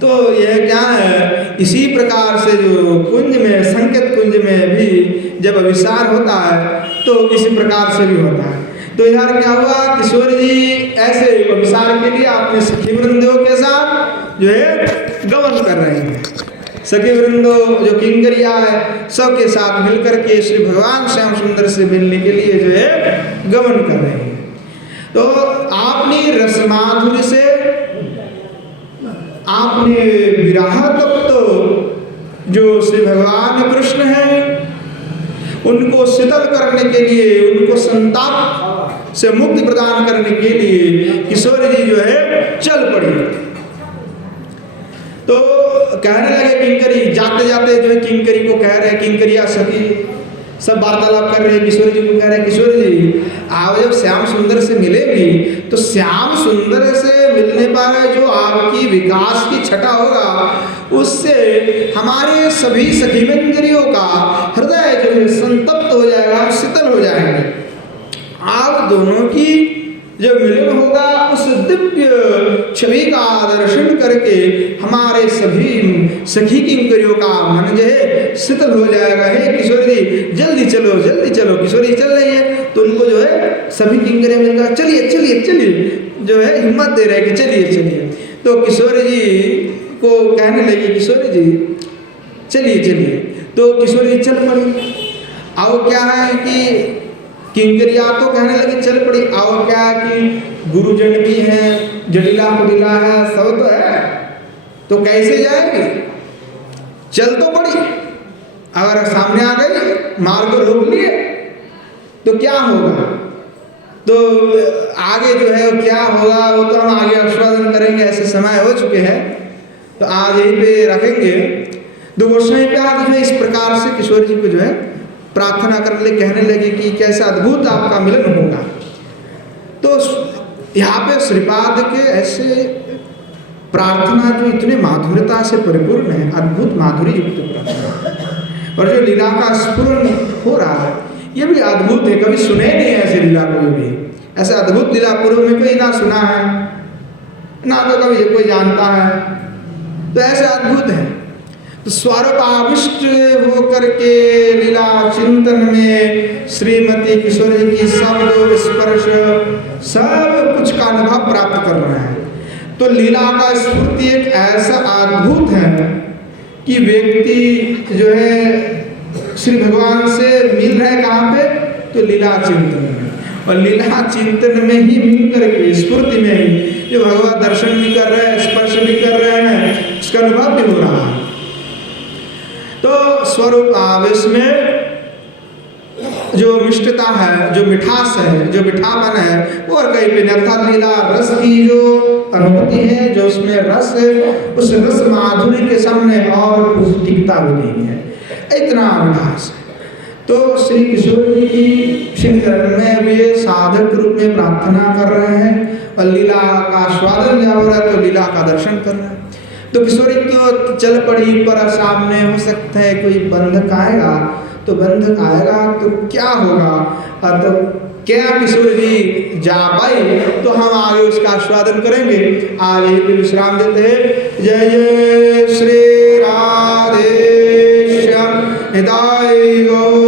तो यह क्या है, इसी प्रकार से जो कुंज में संकेत कुंज में भी जब अभिसार होता है तो इसी प्रकार से भी होता है। तो इधर क्या हुआ, किशोर जी ऐसे अभिसार के लिए अपने सखी वृंदों के साथ जो है गमन कर रहे हैं। सखी वृंदो जो किंकरिया है सबके साथ मिलकर के श्री भगवान श्याम सुंदर से मिलने के लिए जो है गमन कर रहे हैं। तो आपने रसमाधुर्य से, आपने विरह तत्व जो श्री भगवान कृष्ण हैं उनको शीतल करने के लिए, उनको संताप से मुक्ति प्रदान करने के लिए किशोर जी जो है चल पड़ी। तो कहने लगे किंकरी, जाते जाते जो है किंकरी को कह रहे, किंकरिया सखी सब वार्तालाप कर रहे हैं, किशोर जी को कह रहे हैं किशोर जी आप जब श्याम सुंदर से मिलेंगी तो श्याम सुंदर से मिलने पर जो आपकी विकास की छटा होगा उससे हमारे सभी सखी मंजरियों का हृदय जो है संतप्त हो जाएगा, शीतल हो जाएंगे। आप दोनों की जो मिलन होगा उस दिव्य छवि का दर्शन करके हमारे सभी सखी किंकरियों का मन जो है शीतल हो जाएगा। हे किशोर जी जल्दी चलो जल्दी चलो। किशोर जी चल रही है तो उनको जो है सभी किंकरियां मिलकर चलिए चलिए चलिए जो है हिम्मत दे रहे हैं कि चलिए चलिए। तो किशोर जी को कहने लगी किशोर जी चलिए चलिए। तो किशोर जी चल पड़ी। अब क्या है कि किंकरिया तो कहने लगे चल पड़ी, और क्या कि गुरुजन भी हैं, जटिला कुटिला है, सब तो है, तो कैसे जाएंगे, चल तो पड़ी। अगर सामने आ गई मार्ग को रोक लिए तो क्या होगा, तो आगे जो है वो क्या होगा वो तो हम आगे आस्वादन करेंगे, ऐसे समय हो चुके हैं तो आज यहीं पे रखेंगे। दो गोस्वामी प्यार जो है इस प्रकार से किशोर जी को जो है प्रार्थना करने लगे, कहने लगे कि कैसा अद्भुत आपका मिलन होगा। तो यहाँ पे श्रीपाद के ऐसे प्रार्थना जो इतने माधुर्यता से परिपूर्ण है, अद्भुत माधुरी युक्त प्रार्थना, और जो लीला का स्फुरन हो रहा है ये भी अद्भुत है। कभी सुने नहीं ऐसे लीला कोई भी, ऐसा अद्भुत लीला पूर्व में कोई ना सुना है ना तो कभी कोई जानता है, तो ऐसे अद्भुत है। तो स्वरूप आविष्ट होकर के लीला चिंतन में श्रीमती किशोर जी की शब्द स्पर्श सब कुछ का अनुभव प्राप्त कर रहे हैं। तो लीला का स्फूर्ति एक ऐसा अद्भुत है कि व्यक्ति जो है श्री भगवान से मिल रहे कहाँ पे, तो लीला चिंतन में, और लीला चिंतन में ही मिल करके स्फूर्ति में ही जो भगवत दर्शन भी कर रहे हैं, स्पर्श भी कर रहे हैं, उसका अनुभव भी हो रहा है। तो स्वरूप आवेश में जो मिष्टता है, जो मिठास है, जो मिठापन है वो और कहीं पे नहीं, अर्थात लीला रस की जो अनुभूति है, जो उसमें रस है, उस रस माधुरी के सामने और कुछ टिकता भी नहीं है, इतना मिठास है। तो श्री किशोर जी की श्रीचरण में वे साधक रूप में प्रार्थना कर रहे हैं और लीला का स्वादन जब हो रहा है तो लीला का दर्शन कर रहे हैं। तो किशोरी तो चल पड़ी, पर सामने हो सकता है कोई बंधक आएगा, तो बंधक आएगा तो क्या होगा, तो क्या किशोर जी जा पाए, तो हम आगे उसका आस्वादन करेंगे। आज यही पे विश्राम देते हैं। जय जय श्री राधे श्याम निताय गौर।